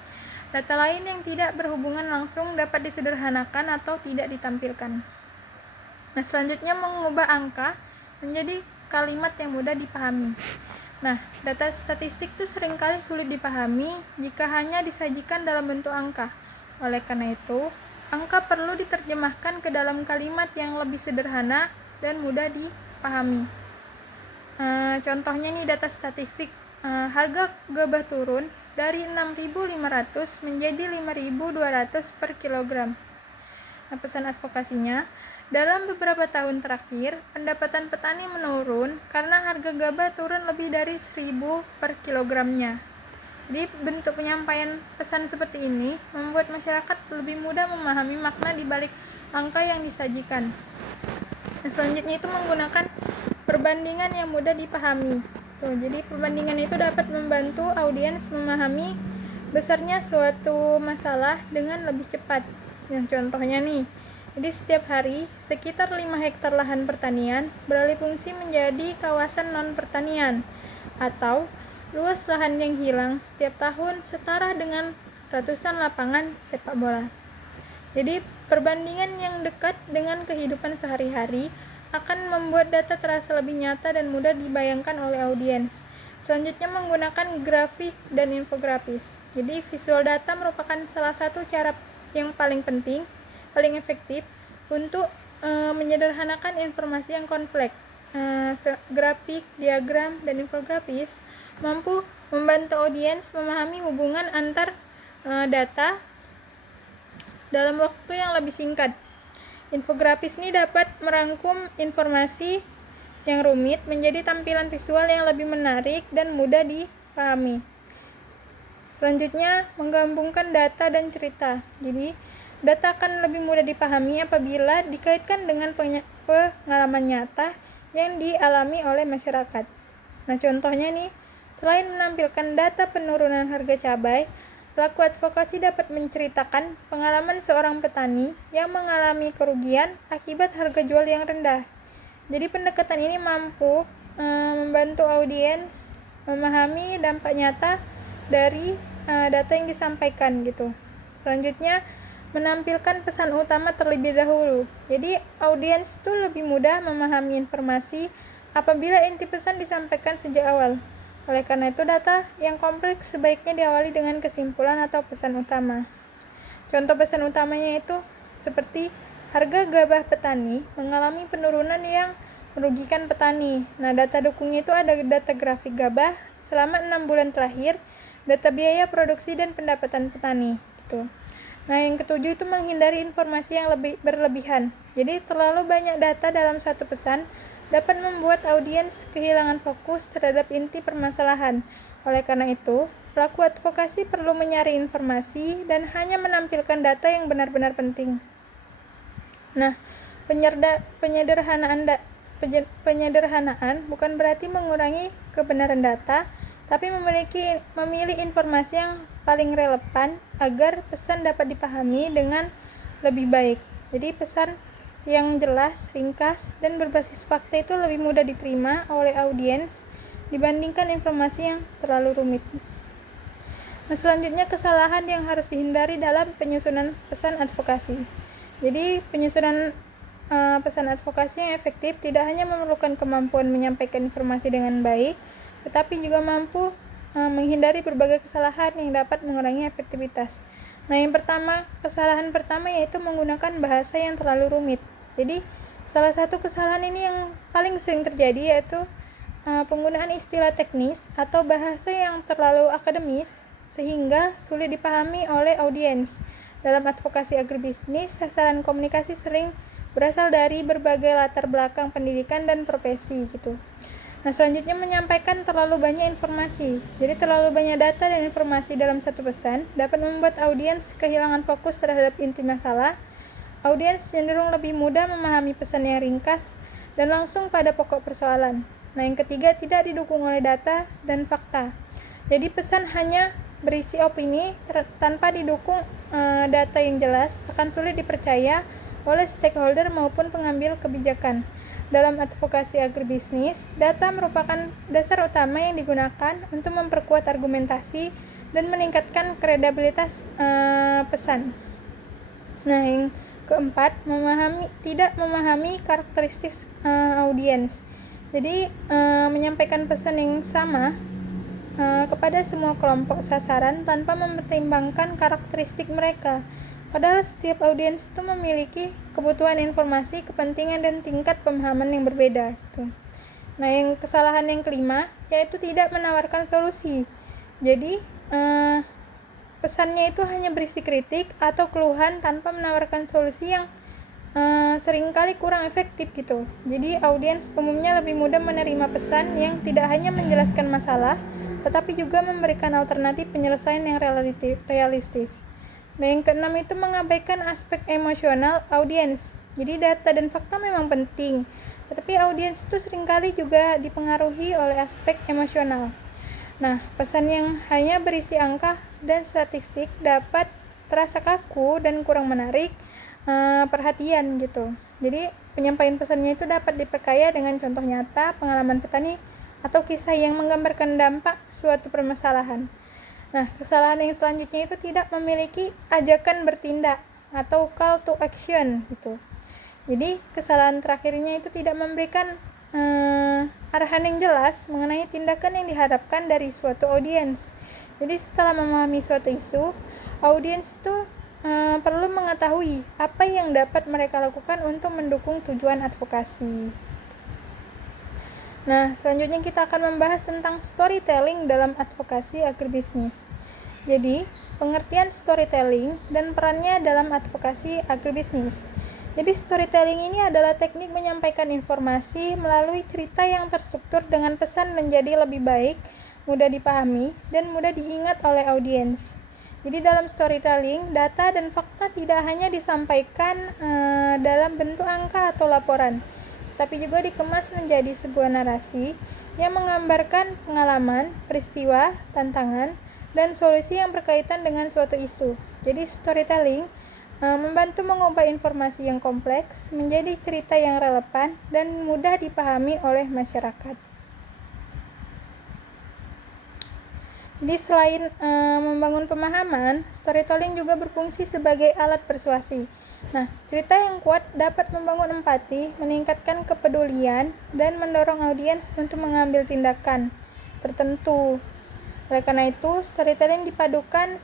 Data lain yang tidak berhubungan langsung dapat disederhanakan atau tidak ditampilkan. Nah, selanjutnya mengubah angka menjadi kalimat yang mudah dipahami. Nah, data statistik itu seringkali sulit dipahami jika hanya disajikan dalam bentuk angka. Oleh karena itu, angka perlu diterjemahkan ke dalam kalimat yang lebih sederhana dan mudah dipahami. Contohnya nih data statistik, harga gabah turun dari 6.500 menjadi 5.200 per kilogram. Nah, pesan advokasinya, dalam beberapa tahun terakhir, pendapatan petani menurun karena harga gabah turun lebih dari 1.000 per kilogramnya. Jadi bentuk penyampaian pesan seperti ini membuat masyarakat lebih mudah memahami makna di balik angka yang disajikan. Nah, selanjutnya itu menggunakan perbandingan yang mudah dipahami. Jadi perbandingan itu dapat membantu audiens memahami besarnya suatu masalah dengan lebih cepat. Nah, contohnya nih, jadi setiap hari sekitar 5 hektar lahan pertanian beralih fungsi menjadi kawasan non-pertanian, atau luas lahan yang hilang setiap tahun setara dengan ratusan lapangan sepak bola. Jadi perbandingan yang dekat dengan kehidupan sehari-hari akan membuat data terasa lebih nyata dan mudah dibayangkan oleh audiens. Selanjutnya menggunakan grafik dan infografis. Jadi visual data merupakan salah satu cara yang paling penting, paling efektif untuk menyederhanakan informasi yang kompleks. Grafik, diagram, dan infografis mampu membantu audiens memahami hubungan antar data dalam waktu yang lebih singkat. Infografis ini dapat merangkum informasi yang rumit menjadi tampilan visual yang lebih menarik dan mudah dipahami. Selanjutnya, menggabungkan data dan cerita. Jadi, data akan lebih mudah dipahami apabila dikaitkan dengan pengalaman nyata yang dialami oleh masyarakat. Nah, contohnya nih, selain menampilkan data penurunan harga cabai, pelaku advokasi dapat menceritakan pengalaman seorang petani yang mengalami kerugian akibat harga jual yang rendah. Jadi pendekatan ini mampu membantu audiens memahami dampak nyata dari data yang disampaikan gitu. Selanjutnya, menampilkan pesan utama terlebih dahulu. Jadi audiens itu lebih mudah memahami informasi apabila inti pesan disampaikan sejak awal. Oleh karena itu, data yang kompleks sebaiknya diawali dengan kesimpulan atau pesan utama. Contoh pesan utamanya itu seperti harga gabah petani mengalami penurunan yang merugikan petani. Nah, data dukungnya itu ada data grafik gabah selama 6 bulan terakhir, data biaya produksi dan pendapatan petani gitu. Nah, yang ketujuh itu menghindari informasi yang lebih berlebihan. Jadi, terlalu banyak data dalam satu pesan dapat membuat audiens kehilangan fokus terhadap inti permasalahan. Oleh karena itu, pelaku advokasi perlu menyaring informasi dan hanya menampilkan data yang benar-benar penting. Nah, penyederhanaan bukan berarti mengurangi kebenaran data, tapi memilih informasi yang paling relevan agar pesan dapat dipahami dengan lebih baik. Jadi pesan yang jelas, ringkas, dan berbasis fakta itu lebih mudah diterima oleh audiens dibandingkan informasi yang terlalu rumit. Nah, selanjutnya kesalahan yang harus dihindari dalam penyusunan pesan advokasi. Jadi penyusunan pesan advokasi yang efektif tidak hanya memerlukan kemampuan menyampaikan informasi dengan baik, tetapi juga mampu menghindari berbagai kesalahan yang dapat mengurangi efektivitas. Nah, kesalahan pertama yaitu menggunakan bahasa yang terlalu rumit. Jadi, salah satu kesalahan ini yang paling sering terjadi yaitu penggunaan istilah teknis atau bahasa yang terlalu akademis sehingga sulit dipahami oleh audiens. Dalam advokasi agribisnis, sasaran komunikasi sering berasal dari berbagai latar belakang pendidikan dan profesi gitu. Nah, selanjutnya menyampaikan terlalu banyak informasi. Jadi terlalu banyak data dan informasi dalam satu pesan dapat membuat audiens kehilangan fokus terhadap inti masalah. Audiens cenderung lebih mudah memahami pesan yang ringkas dan langsung pada pokok persoalan. Nah, yang ketiga tidak didukung oleh data dan fakta. Jadi pesan hanya berisi opini tanpa didukung data yang jelas akan sulit dipercaya oleh stakeholder maupun pengambil kebijakan. Dalam advokasi agribisnis, data merupakan dasar utama yang digunakan untuk memperkuat argumentasi dan meningkatkan kredibilitas pesan. Nah, yang keempat, tidak memahami karakteristik audiens. Jadi, menyampaikan pesan yang sama kepada semua kelompok sasaran tanpa mempertimbangkan karakteristik mereka. Padahal setiap audiens itu memiliki kebutuhan informasi, kepentingan, dan tingkat pemahaman yang berbeda. Nah, yang kesalahan yang kelima yaitu tidak menawarkan solusi. Jadi pesannya itu hanya berisi kritik atau keluhan tanpa menawarkan solusi yang seringkali kurang efektif gitu. Jadi audiens umumnya lebih mudah menerima pesan yang tidak hanya menjelaskan masalah, tetapi juga memberikan alternatif penyelesaian yang realistis. Nah, yang keenam itu mengabaikan aspek emosional audiens. Jadi data dan fakta memang penting, tetapi audiens itu seringkali juga dipengaruhi oleh aspek emosional. Nah, pesan yang hanya berisi angka dan statistik dapat terasa kaku dan kurang menarik perhatian gitu. Jadi penyampaian pesannya itu dapat diperkaya dengan contoh nyata, pengalaman petani, atau kisah yang menggambarkan dampak suatu permasalahan. Nah, kesalahan yang selanjutnya itu tidak memiliki ajakan bertindak atau call to action gitu. Jadi, kesalahan terakhirnya itu tidak memberikan arahan yang jelas mengenai tindakan yang diharapkan dari suatu audiens. Jadi, setelah memahami suatu isu, audiens itu perlu mengetahui apa yang dapat mereka lakukan untuk mendukung tujuan advokasi. Nah, selanjutnya kita akan membahas tentang storytelling dalam advokasi agribisnis. Jadi, pengertian storytelling dan perannya dalam advokasi agribisnis. Jadi, storytelling ini adalah teknik menyampaikan informasi melalui cerita yang terstruktur dengan pesan menjadi lebih baik, mudah dipahami, dan mudah diingat oleh audiens. Jadi, dalam storytelling, data dan fakta tidak hanya disampaikan dalam bentuk angka atau laporan, tapi juga dikemas menjadi sebuah narasi yang menggambarkan pengalaman, peristiwa, tantangan, dan solusi yang berkaitan dengan suatu isu. Jadi storytelling membantu mengubah informasi yang kompleks menjadi cerita yang relevan dan mudah dipahami oleh masyarakat. Jadi selain membangun pemahaman, storytelling juga berfungsi sebagai alat persuasi. Nah, cerita yang kuat dapat membangun empati, meningkatkan kepedulian, dan mendorong audiens untuk mengambil tindakan tertentu. Oleh karena itu, storytelling dipadukan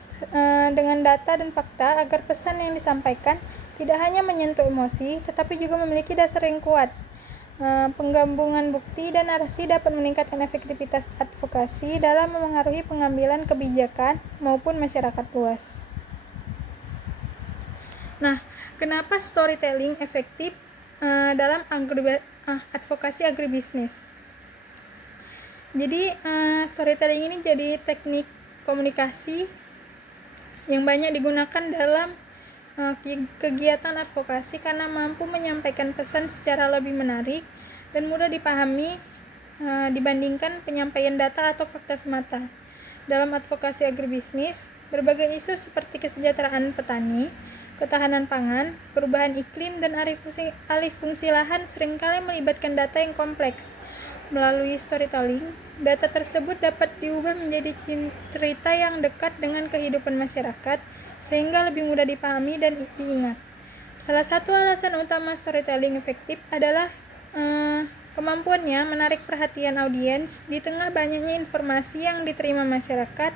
dengan data dan fakta agar pesan yang disampaikan tidak hanya menyentuh emosi, tetapi juga memiliki dasar yang kuat. Penggabungan bukti dan narasi dapat meningkatkan efektivitas advokasi dalam memengaruhi pengambilan kebijakan maupun masyarakat luas. Nah, kenapa storytelling efektif dalam advokasi agribisnis? Jadi, storytelling ini jadi teknik komunikasi yang banyak digunakan dalam kegiatan advokasi karena mampu menyampaikan pesan secara lebih menarik dan mudah dipahami dibandingkan penyampaian data atau fakta semata. Dalam advokasi agribisnis, berbagai isu seperti kesejahteraan petani, ketahanan pangan, perubahan iklim, dan alih fungsi lahan seringkali melibatkan data yang kompleks. Melalui storytelling, data tersebut dapat diubah menjadi cerita yang dekat dengan kehidupan masyarakat, sehingga lebih mudah dipahami dan diingat. Salah satu alasan utama storytelling efektif adalah kemampuannya menarik perhatian audiens di tengah banyaknya informasi yang diterima masyarakat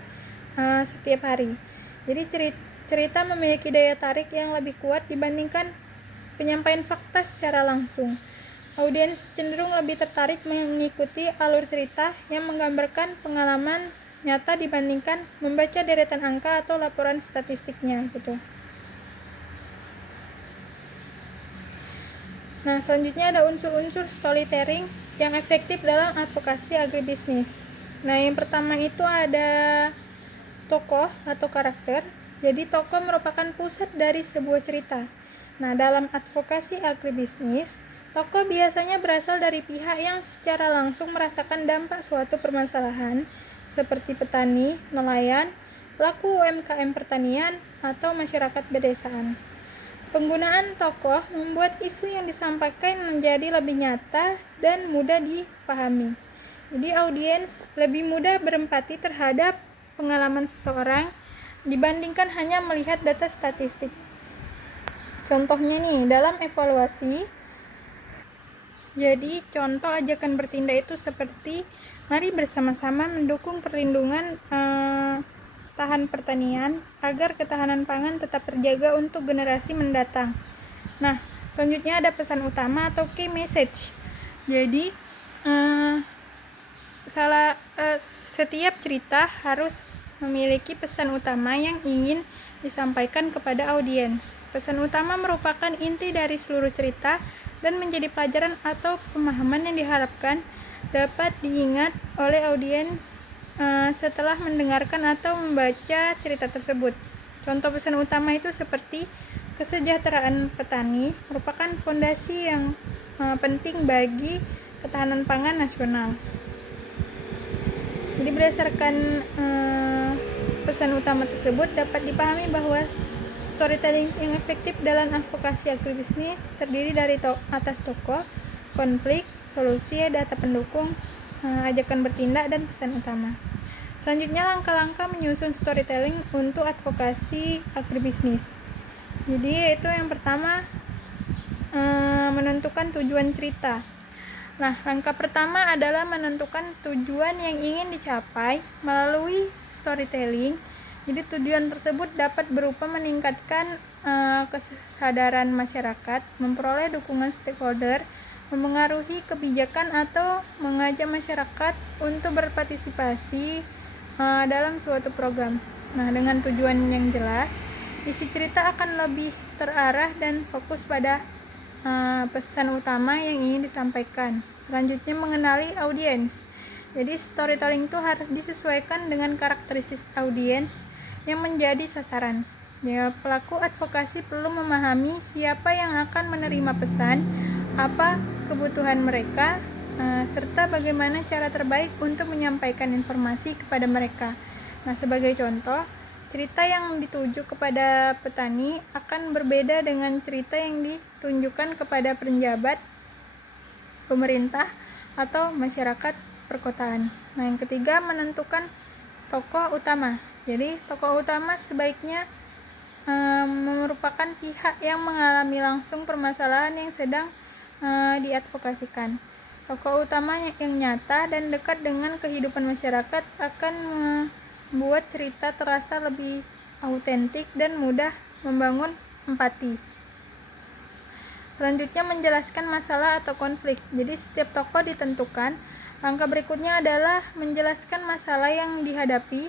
setiap hari. Jadi cerita memiliki daya tarik yang lebih kuat dibandingkan penyampaian fakta secara langsung. Audiens cenderung lebih tertarik mengikuti alur cerita yang menggambarkan pengalaman nyata dibandingkan membaca deretan angka atau laporan statistiknya gitu. Nah, selanjutnya ada unsur-unsur storytelling yang efektif dalam advokasi agribisnis. Nah, yang pertama itu ada tokoh atau karakter. Jadi tokoh merupakan pusat dari sebuah cerita. Nah, dalam advokasi agribisnis, tokoh biasanya berasal dari pihak yang secara langsung merasakan dampak suatu permasalahan, seperti petani, nelayan, pelaku UMKM pertanian, atau masyarakat pedesaan. Penggunaan tokoh membuat isu yang disampaikan menjadi lebih nyata dan mudah dipahami. Jadi audiens lebih mudah berempati terhadap pengalaman seseorang dibandingkan hanya melihat data statistik. Contohnya nih, dalam evaluasi, jadi contoh ajakan bertindak itu seperti mari bersama-sama mendukung perlindungan tahan pertanian agar ketahanan pangan tetap terjaga untuk generasi mendatang. Nah, selanjutnya ada pesan utama atau key message. Jadi setiap cerita harus memiliki pesan utama yang ingin disampaikan kepada audiens. Pesan utama merupakan inti dari seluruh cerita dan menjadi pelajaran atau pemahaman yang diharapkan dapat diingat oleh audiens setelah mendengarkan atau membaca cerita tersebut. Contoh pesan utama itu seperti kesejahteraan petani merupakan fondasi yang penting bagi ketahanan pangan nasional. Jadi berdasarkan pesan utama tersebut dapat dipahami bahwa storytelling yang efektif dalam advokasi agribisnis terdiri dari atas tokoh, konflik, solusi, data pendukung, ajakan bertindak, dan pesan utama. Selanjutnya langkah-langkah menyusun storytelling untuk advokasi agribisnis. Jadi itu yang pertama, menentukan tujuan cerita. Nah, langkah pertama adalah menentukan tujuan yang ingin dicapai melalui storytelling. Jadi tujuan tersebut dapat berupa meningkatkan kesadaran masyarakat, memperoleh dukungan stakeholder, memengaruhi kebijakan, atau mengajak masyarakat untuk berpartisipasi dalam suatu program. Nah, dengan tujuan yang jelas, isi cerita akan lebih terarah dan fokus pada pesan utama yang ingin disampaikan. Selanjutnya mengenali audiens. Jadi storytelling itu harus disesuaikan dengan karakteristik audiens yang menjadi sasaran. Ya, pelaku advokasi perlu memahami siapa yang akan menerima pesan, apa kebutuhan mereka, serta bagaimana cara terbaik untuk menyampaikan informasi kepada mereka. Nah, sebagai contoh, cerita yang dituju kepada petani akan berbeda dengan cerita yang ditunjukkan kepada penjabat, pemerintah, atau masyarakat perkotaan. Nah, yang ketiga, menentukan tokoh utama. Jadi, tokoh utama sebaiknya merupakan pihak yang mengalami langsung permasalahan yang sedang diadvokasikan. Tokoh utama yang nyata dan dekat dengan kehidupan masyarakat akan membuat cerita terasa lebih autentik dan mudah membangun empati. Selanjutnya, menjelaskan masalah atau konflik. Jadi setiap tokoh ditentukan. Langkah berikutnya adalah menjelaskan masalah yang dihadapi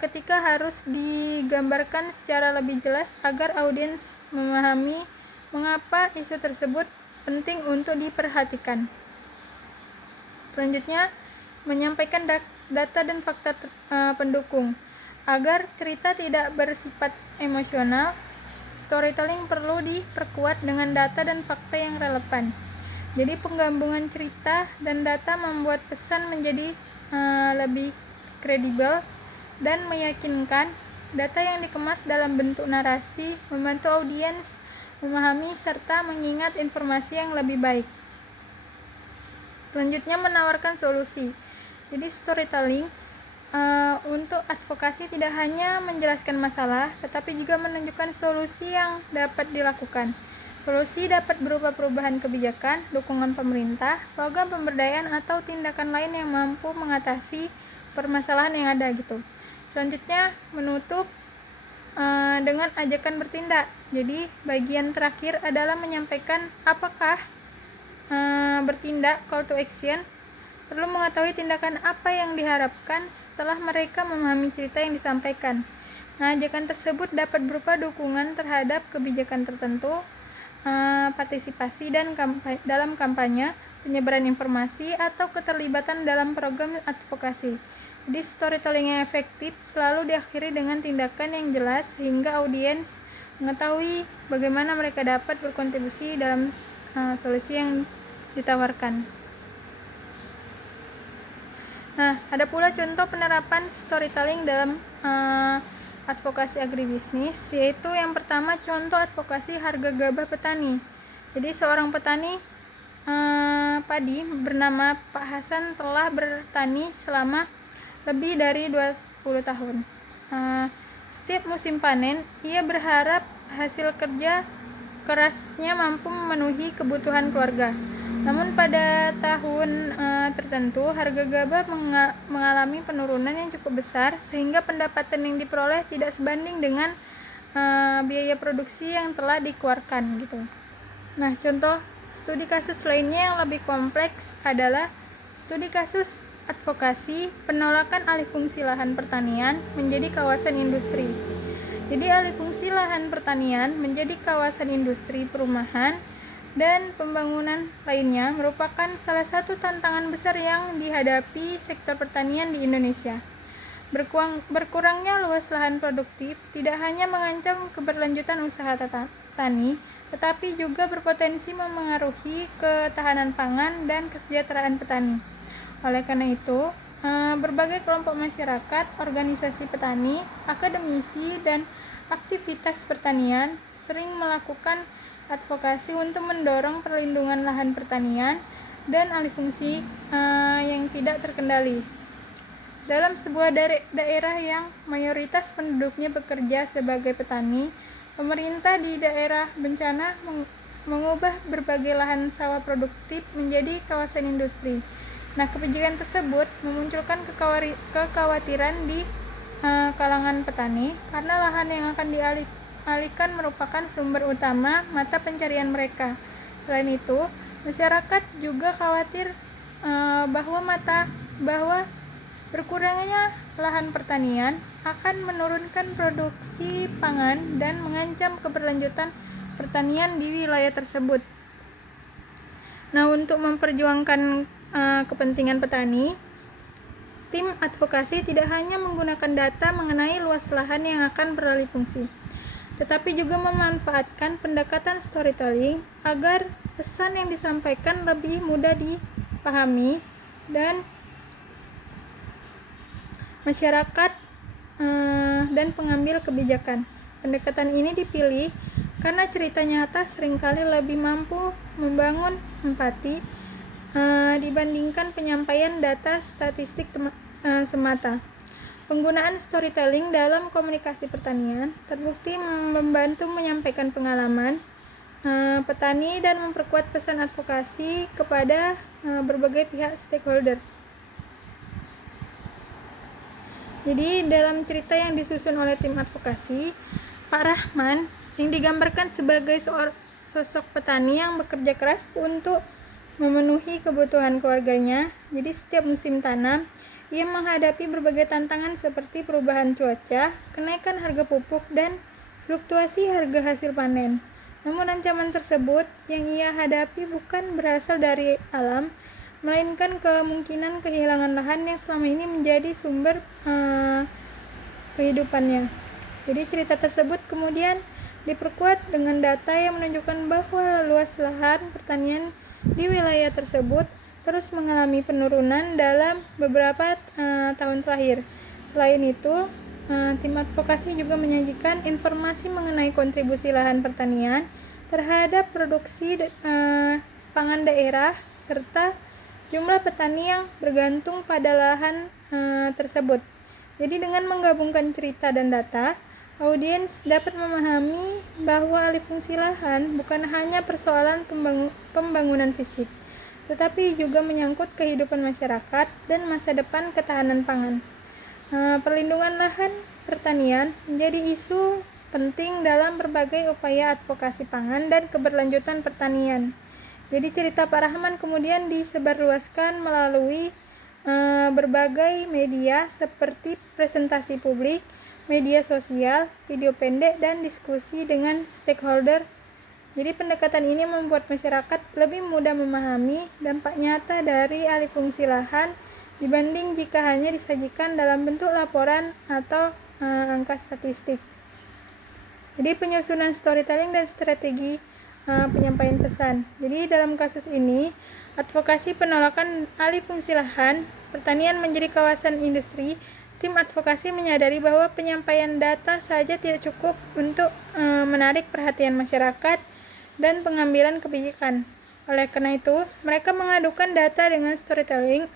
ketika harus digambarkan secara lebih jelas agar audiens memahami mengapa isu tersebut penting untuk diperhatikan. Selanjutnya, menyampaikan data dan fakta pendukung. Agar cerita tidak bersifat emosional, storytelling perlu diperkuat dengan data dan fakta yang relevan. Jadi penggabungan cerita dan data membuat pesan menjadi lebih kredibel dan meyakinkan. Data yang dikemas dalam bentuk narasi membantu audiens memahami serta mengingat informasi yang lebih baik. Selanjutnya, menawarkan solusi. Jadi storytelling untuk advokasi tidak hanya menjelaskan masalah, tetapi juga menunjukkan solusi yang dapat dilakukan. Solusi dapat berupa perubahan kebijakan, dukungan pemerintah, program pemberdayaan, atau tindakan lain yang mampu mengatasi permasalahan yang ada gitu. Selanjutnya, menutup dengan ajakan bertindak. Jadi bagian terakhir adalah menyampaikan apakah bertindak, call to action. Perlu mengetahui tindakan apa yang diharapkan setelah mereka memahami cerita yang disampaikan. Nah, ajakan tersebut dapat berupa dukungan terhadap kebijakan tertentu, partisipasi dalam kampanye, penyebaran informasi, atau keterlibatan dalam program advokasi. Jadi storytelling yang efektif selalu diakhiri dengan tindakan yang jelas sehingga audiens mengetahui bagaimana mereka dapat berkontribusi dalam solusi yang ditawarkan. Nah, ada pula contoh penerapan storytelling dalam advokasi agribisnis, yaitu yang pertama contoh advokasi harga gabah petani. Jadi seorang petani padi bernama Pak Hasan telah bertani selama lebih dari 20 tahun. Setiap musim panen, ia berharap hasil kerja kerasnya mampu memenuhi kebutuhan keluarga. Namun pada tahun tertentu harga gabah mengalami penurunan yang cukup besar sehingga pendapatan yang diperoleh tidak sebanding dengan biaya produksi yang telah dikeluarkan gitu. Nah, contoh studi kasus lainnya yang lebih kompleks adalah studi kasus advokasi penolakan alih fungsi lahan pertanian menjadi kawasan industri. Jadi alih fungsi lahan pertanian menjadi kawasan industri perumahan dan pembangunan lainnya merupakan salah satu tantangan besar yang dihadapi sektor pertanian di Indonesia. Berkurangnya luas lahan produktif tidak hanya mengancam keberlanjutan usaha tani, tetapi juga berpotensi memengaruhi ketahanan pangan dan kesejahteraan petani. Oleh karena itu, berbagai kelompok masyarakat, organisasi petani, akademisi, dan aktivitas pertanian sering melakukan advokasi untuk mendorong perlindungan lahan pertanian dan alih fungsi yang tidak terkendali. Dalam sebuah daerah yang mayoritas penduduknya bekerja sebagai petani, pemerintah di daerah bencana mengubah berbagai lahan sawah produktif menjadi kawasan industri. Nah, kebijakan tersebut memunculkan kekhawatiran di kalangan petani karena lahan yang akan dialihkan merupakan sumber utama mata pencarian mereka. Selain itu, masyarakat juga khawatir bahwa berkurangnya lahan pertanian akan menurunkan produksi pangan dan mengancam keberlanjutan pertanian di wilayah tersebut. Nah, untuk memperjuangkan kepentingan petani, tim advokasi tidak hanya menggunakan data mengenai luas lahan yang akan beralih fungsi, tetapi juga memanfaatkan pendekatan storytelling agar pesan yang disampaikan lebih mudah dipahami dan masyarakat dan pengambil kebijakan. Pendekatan ini dipilih karena cerita nyata seringkali lebih mampu membangun empati dibandingkan penyampaian data statistik semata. Penggunaan storytelling dalam komunikasi pertanian terbukti membantu menyampaikan pengalaman petani dan memperkuat pesan advokasi kepada berbagai pihak stakeholder. Jadi dalam cerita yang disusun oleh tim advokasi, Pak Rahman yang digambarkan sebagai seorang sosok petani yang bekerja keras untuk memenuhi kebutuhan keluarganya. Jadi setiap musim tanam, ia menghadapi berbagai tantangan seperti perubahan cuaca, kenaikan harga pupuk, dan fluktuasi harga hasil panen. Namun ancaman tersebut yang ia hadapi bukan berasal dari alam, melainkan kemungkinan kehilangan lahan yang selama ini menjadi sumber kehidupannya. Jadi cerita tersebut kemudian diperkuat dengan data yang menunjukkan bahwa luas lahan pertanian di wilayah tersebut terus mengalami penurunan dalam beberapa tahun terakhir. Selain itu, tim advokasi juga menyajikan informasi mengenai kontribusi lahan pertanian terhadap produksi pangan daerah serta jumlah petani yang bergantung pada lahan tersebut. Jadi dengan menggabungkan cerita dan data, audiens dapat memahami bahwa alih fungsi lahan bukan hanya persoalan pembangunan fisik, tetapi juga menyangkut kehidupan masyarakat dan masa depan ketahanan pangan. Perlindungan lahan pertanian menjadi isu penting dalam berbagai upaya advokasi pangan dan keberlanjutan pertanian. Jadi cerita Pak Rahman kemudian disebarluaskan melalui berbagai media seperti presentasi publik, media sosial, video pendek, dan diskusi dengan stakeholder. Jadi pendekatan ini membuat masyarakat lebih mudah memahami dampak nyata dari alih fungsi lahan dibanding jika hanya disajikan dalam bentuk laporan atau angka statistik. Jadi penyusunan storytelling dan strategi penyampaian pesan. Jadi dalam kasus ini, advokasi penolakan alih fungsi lahan pertanian menjadi kawasan industri, tim advokasi menyadari bahwa penyampaian data saja tidak cukup untuk menarik perhatian masyarakat dan pengambilan kebijakan. Oleh karena itu, mereka mengadukan data dengan storytelling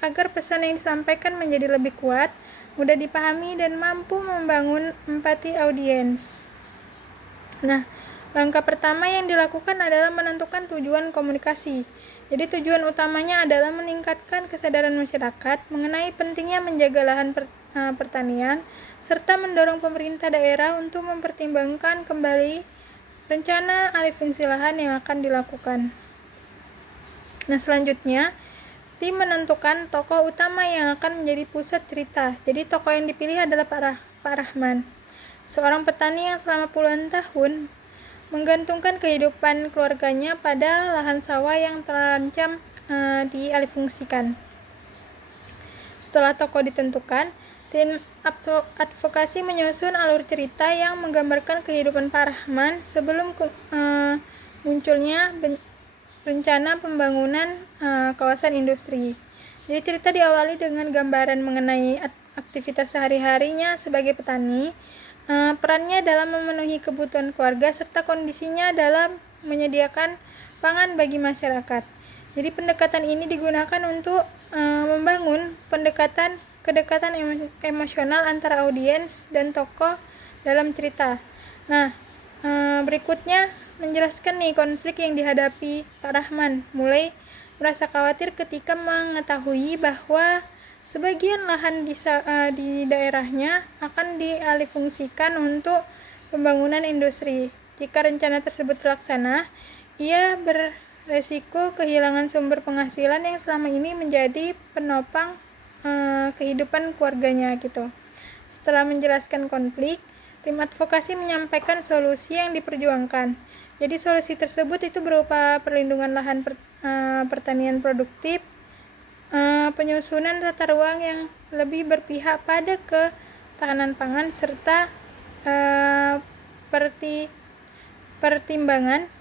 agar pesan yang disampaikan menjadi lebih kuat, mudah dipahami, dan mampu membangun empati audiens. Nah, langkah pertama yang dilakukan adalah menentukan tujuan komunikasi. Jadi tujuan utamanya adalah meningkatkan kesadaran masyarakat mengenai pentingnya menjaga lahan pertanian, serta mendorong pemerintah daerah untuk mempertimbangkan kembali rencana alih fungsi lahan yang akan dilakukan. Nah, selanjutnya, tim menentukan tokoh utama yang akan menjadi pusat cerita. Jadi tokoh yang dipilih adalah Pak Rahman, seorang petani yang selama puluhan tahun menggantungkan kehidupan keluarganya pada lahan sawah yang terancam dialihfungsikan. Setelah tokoh ditentukan, tim advokasi menyusun alur cerita yang menggambarkan kehidupan Pak Rahman sebelum munculnya rencana pembangunan kawasan industri. Jadi cerita diawali dengan gambaran mengenai aktivitas sehari-harinya sebagai petani, perannya dalam memenuhi kebutuhan keluarga, serta kondisinya dalam menyediakan pangan bagi masyarakat. Jadi pendekatan ini digunakan untuk membangun kedekatan emosional antara audiens dan tokoh dalam cerita. Nah, berikutnya menjelaskan nih konflik yang dihadapi Pak Rahman, mulai merasa khawatir ketika mengetahui bahwa sebagian lahan di daerahnya akan dialihfungsikan untuk pembangunan industri. Jika rencana tersebut terlaksana, ia beresiko kehilangan sumber penghasilan yang selama ini menjadi penopang kehidupan keluarganya gitu. Setelah menjelaskan konflik, tim advokasi menyampaikan solusi yang diperjuangkan. Jadi solusi tersebut itu berupa perlindungan lahan pertanian produktif, penyusunan tata ruang yang lebih berpihak pada ketahanan pangan, serta pertimbangan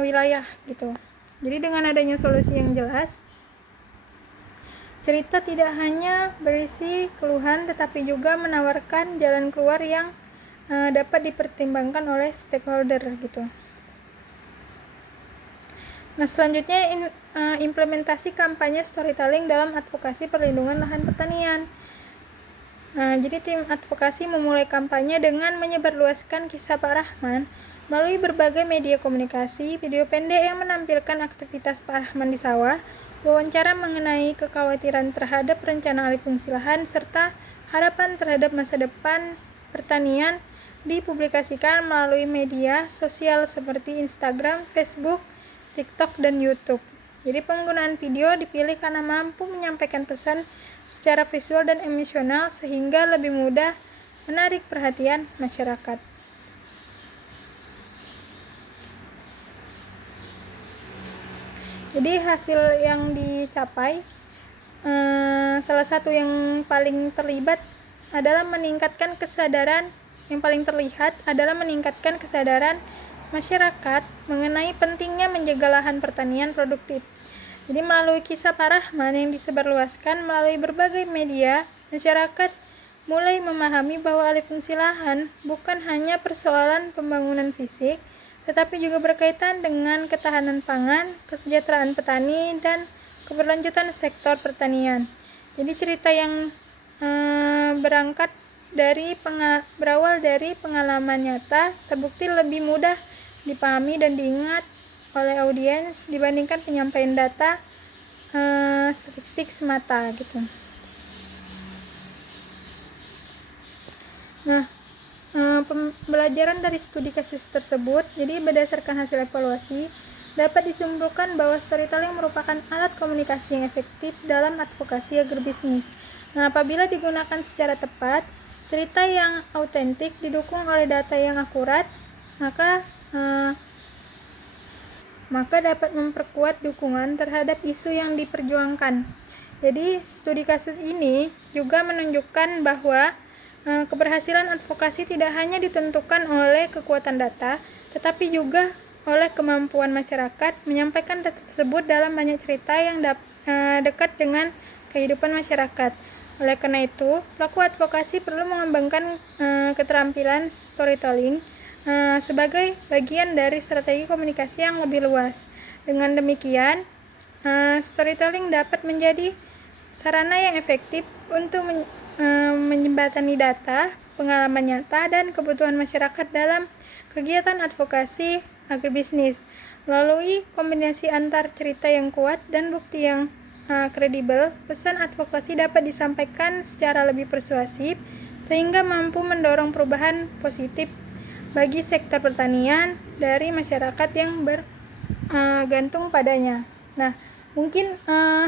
wilayah gitu. Jadi dengan adanya solusi yang jelas, cerita tidak hanya berisi keluhan tetapi juga menawarkan jalan keluar yang dapat dipertimbangkan oleh stakeholder gitu. Nah, selanjutnya implementasi kampanye storytelling dalam advokasi perlindungan lahan pertanian. Nah, jadi tim advokasi memulai kampanye dengan menyebarluaskan kisah Pak Rahman melalui berbagai media komunikasi, video pendek yang menampilkan aktivitas Pak Rahman di sawah, wawancara mengenai kekhawatiran terhadap rencana alih fungsi lahan, serta harapan terhadap masa depan pertanian dipublikasikan melalui media sosial seperti Instagram, Facebook, TikTok, dan YouTube. Jadi penggunaan video dipilih karena mampu menyampaikan pesan secara visual dan emosional sehingga lebih mudah menarik perhatian masyarakat. Jadi hasil yang dicapai, salah satu yang paling terlihat adalah meningkatkan kesadaran masyarakat mengenai pentingnya menjaga lahan pertanian produktif. Jadi melalui kisah Pak Rahman yang disebarluaskan melalui berbagai media, masyarakat mulai memahami bahwa alih fungsi lahan bukan hanya persoalan pembangunan fisik, tetapi juga berkaitan dengan ketahanan pangan, kesejahteraan petani, dan keberlanjutan sektor pertanian. Jadi cerita yang berawal dari pengalaman nyata terbukti lebih mudah dipahami dan diingat oleh audiens dibandingkan penyampaian data statistik semata gitu. Nah, pembelajaran dari studi kasus tersebut, jadi berdasarkan hasil evaluasi, dapat disimpulkan bahwa storytelling merupakan alat komunikasi yang efektif dalam advokasi agribisnis. Nah, apabila digunakan secara tepat, cerita yang autentik didukung oleh data yang akurat, maka dapat memperkuat dukungan terhadap isu yang diperjuangkan. Jadi, studi kasus ini juga menunjukkan bahwa keberhasilan advokasi tidak hanya ditentukan oleh kekuatan data, tetapi juga oleh kemampuan masyarakat menyampaikan data tersebut dalam banyak cerita yang dekat dengan kehidupan masyarakat. Oleh karena itu, pelaku advokasi perlu mengembangkan keterampilan storytelling sebagai bagian dari strategi komunikasi yang lebih luas. Dengan demikian, storytelling dapat menjadi sarana yang efektif untuk menjembatani data, pengalaman nyata, dan kebutuhan masyarakat dalam kegiatan advokasi agribisnis. Melalui kombinasi antar cerita yang kuat dan bukti yang kredibel, pesan advokasi dapat disampaikan secara lebih persuasif sehingga mampu mendorong perubahan positif bagi sektor pertanian dari masyarakat yang bergantung padanya. Nah, mungkin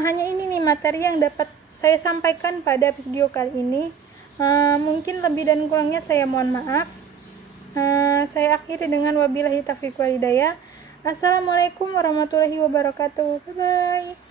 hanya ini nih materi yang dapat saya sampaikan pada video kali ini. Mungkin lebih dan kurangnya saya mohon maaf. Saya akhiri dengan wabillahi taufiq wal hidayah. Assalamualaikum warahmatullahi wabarakatuh. Bye bye.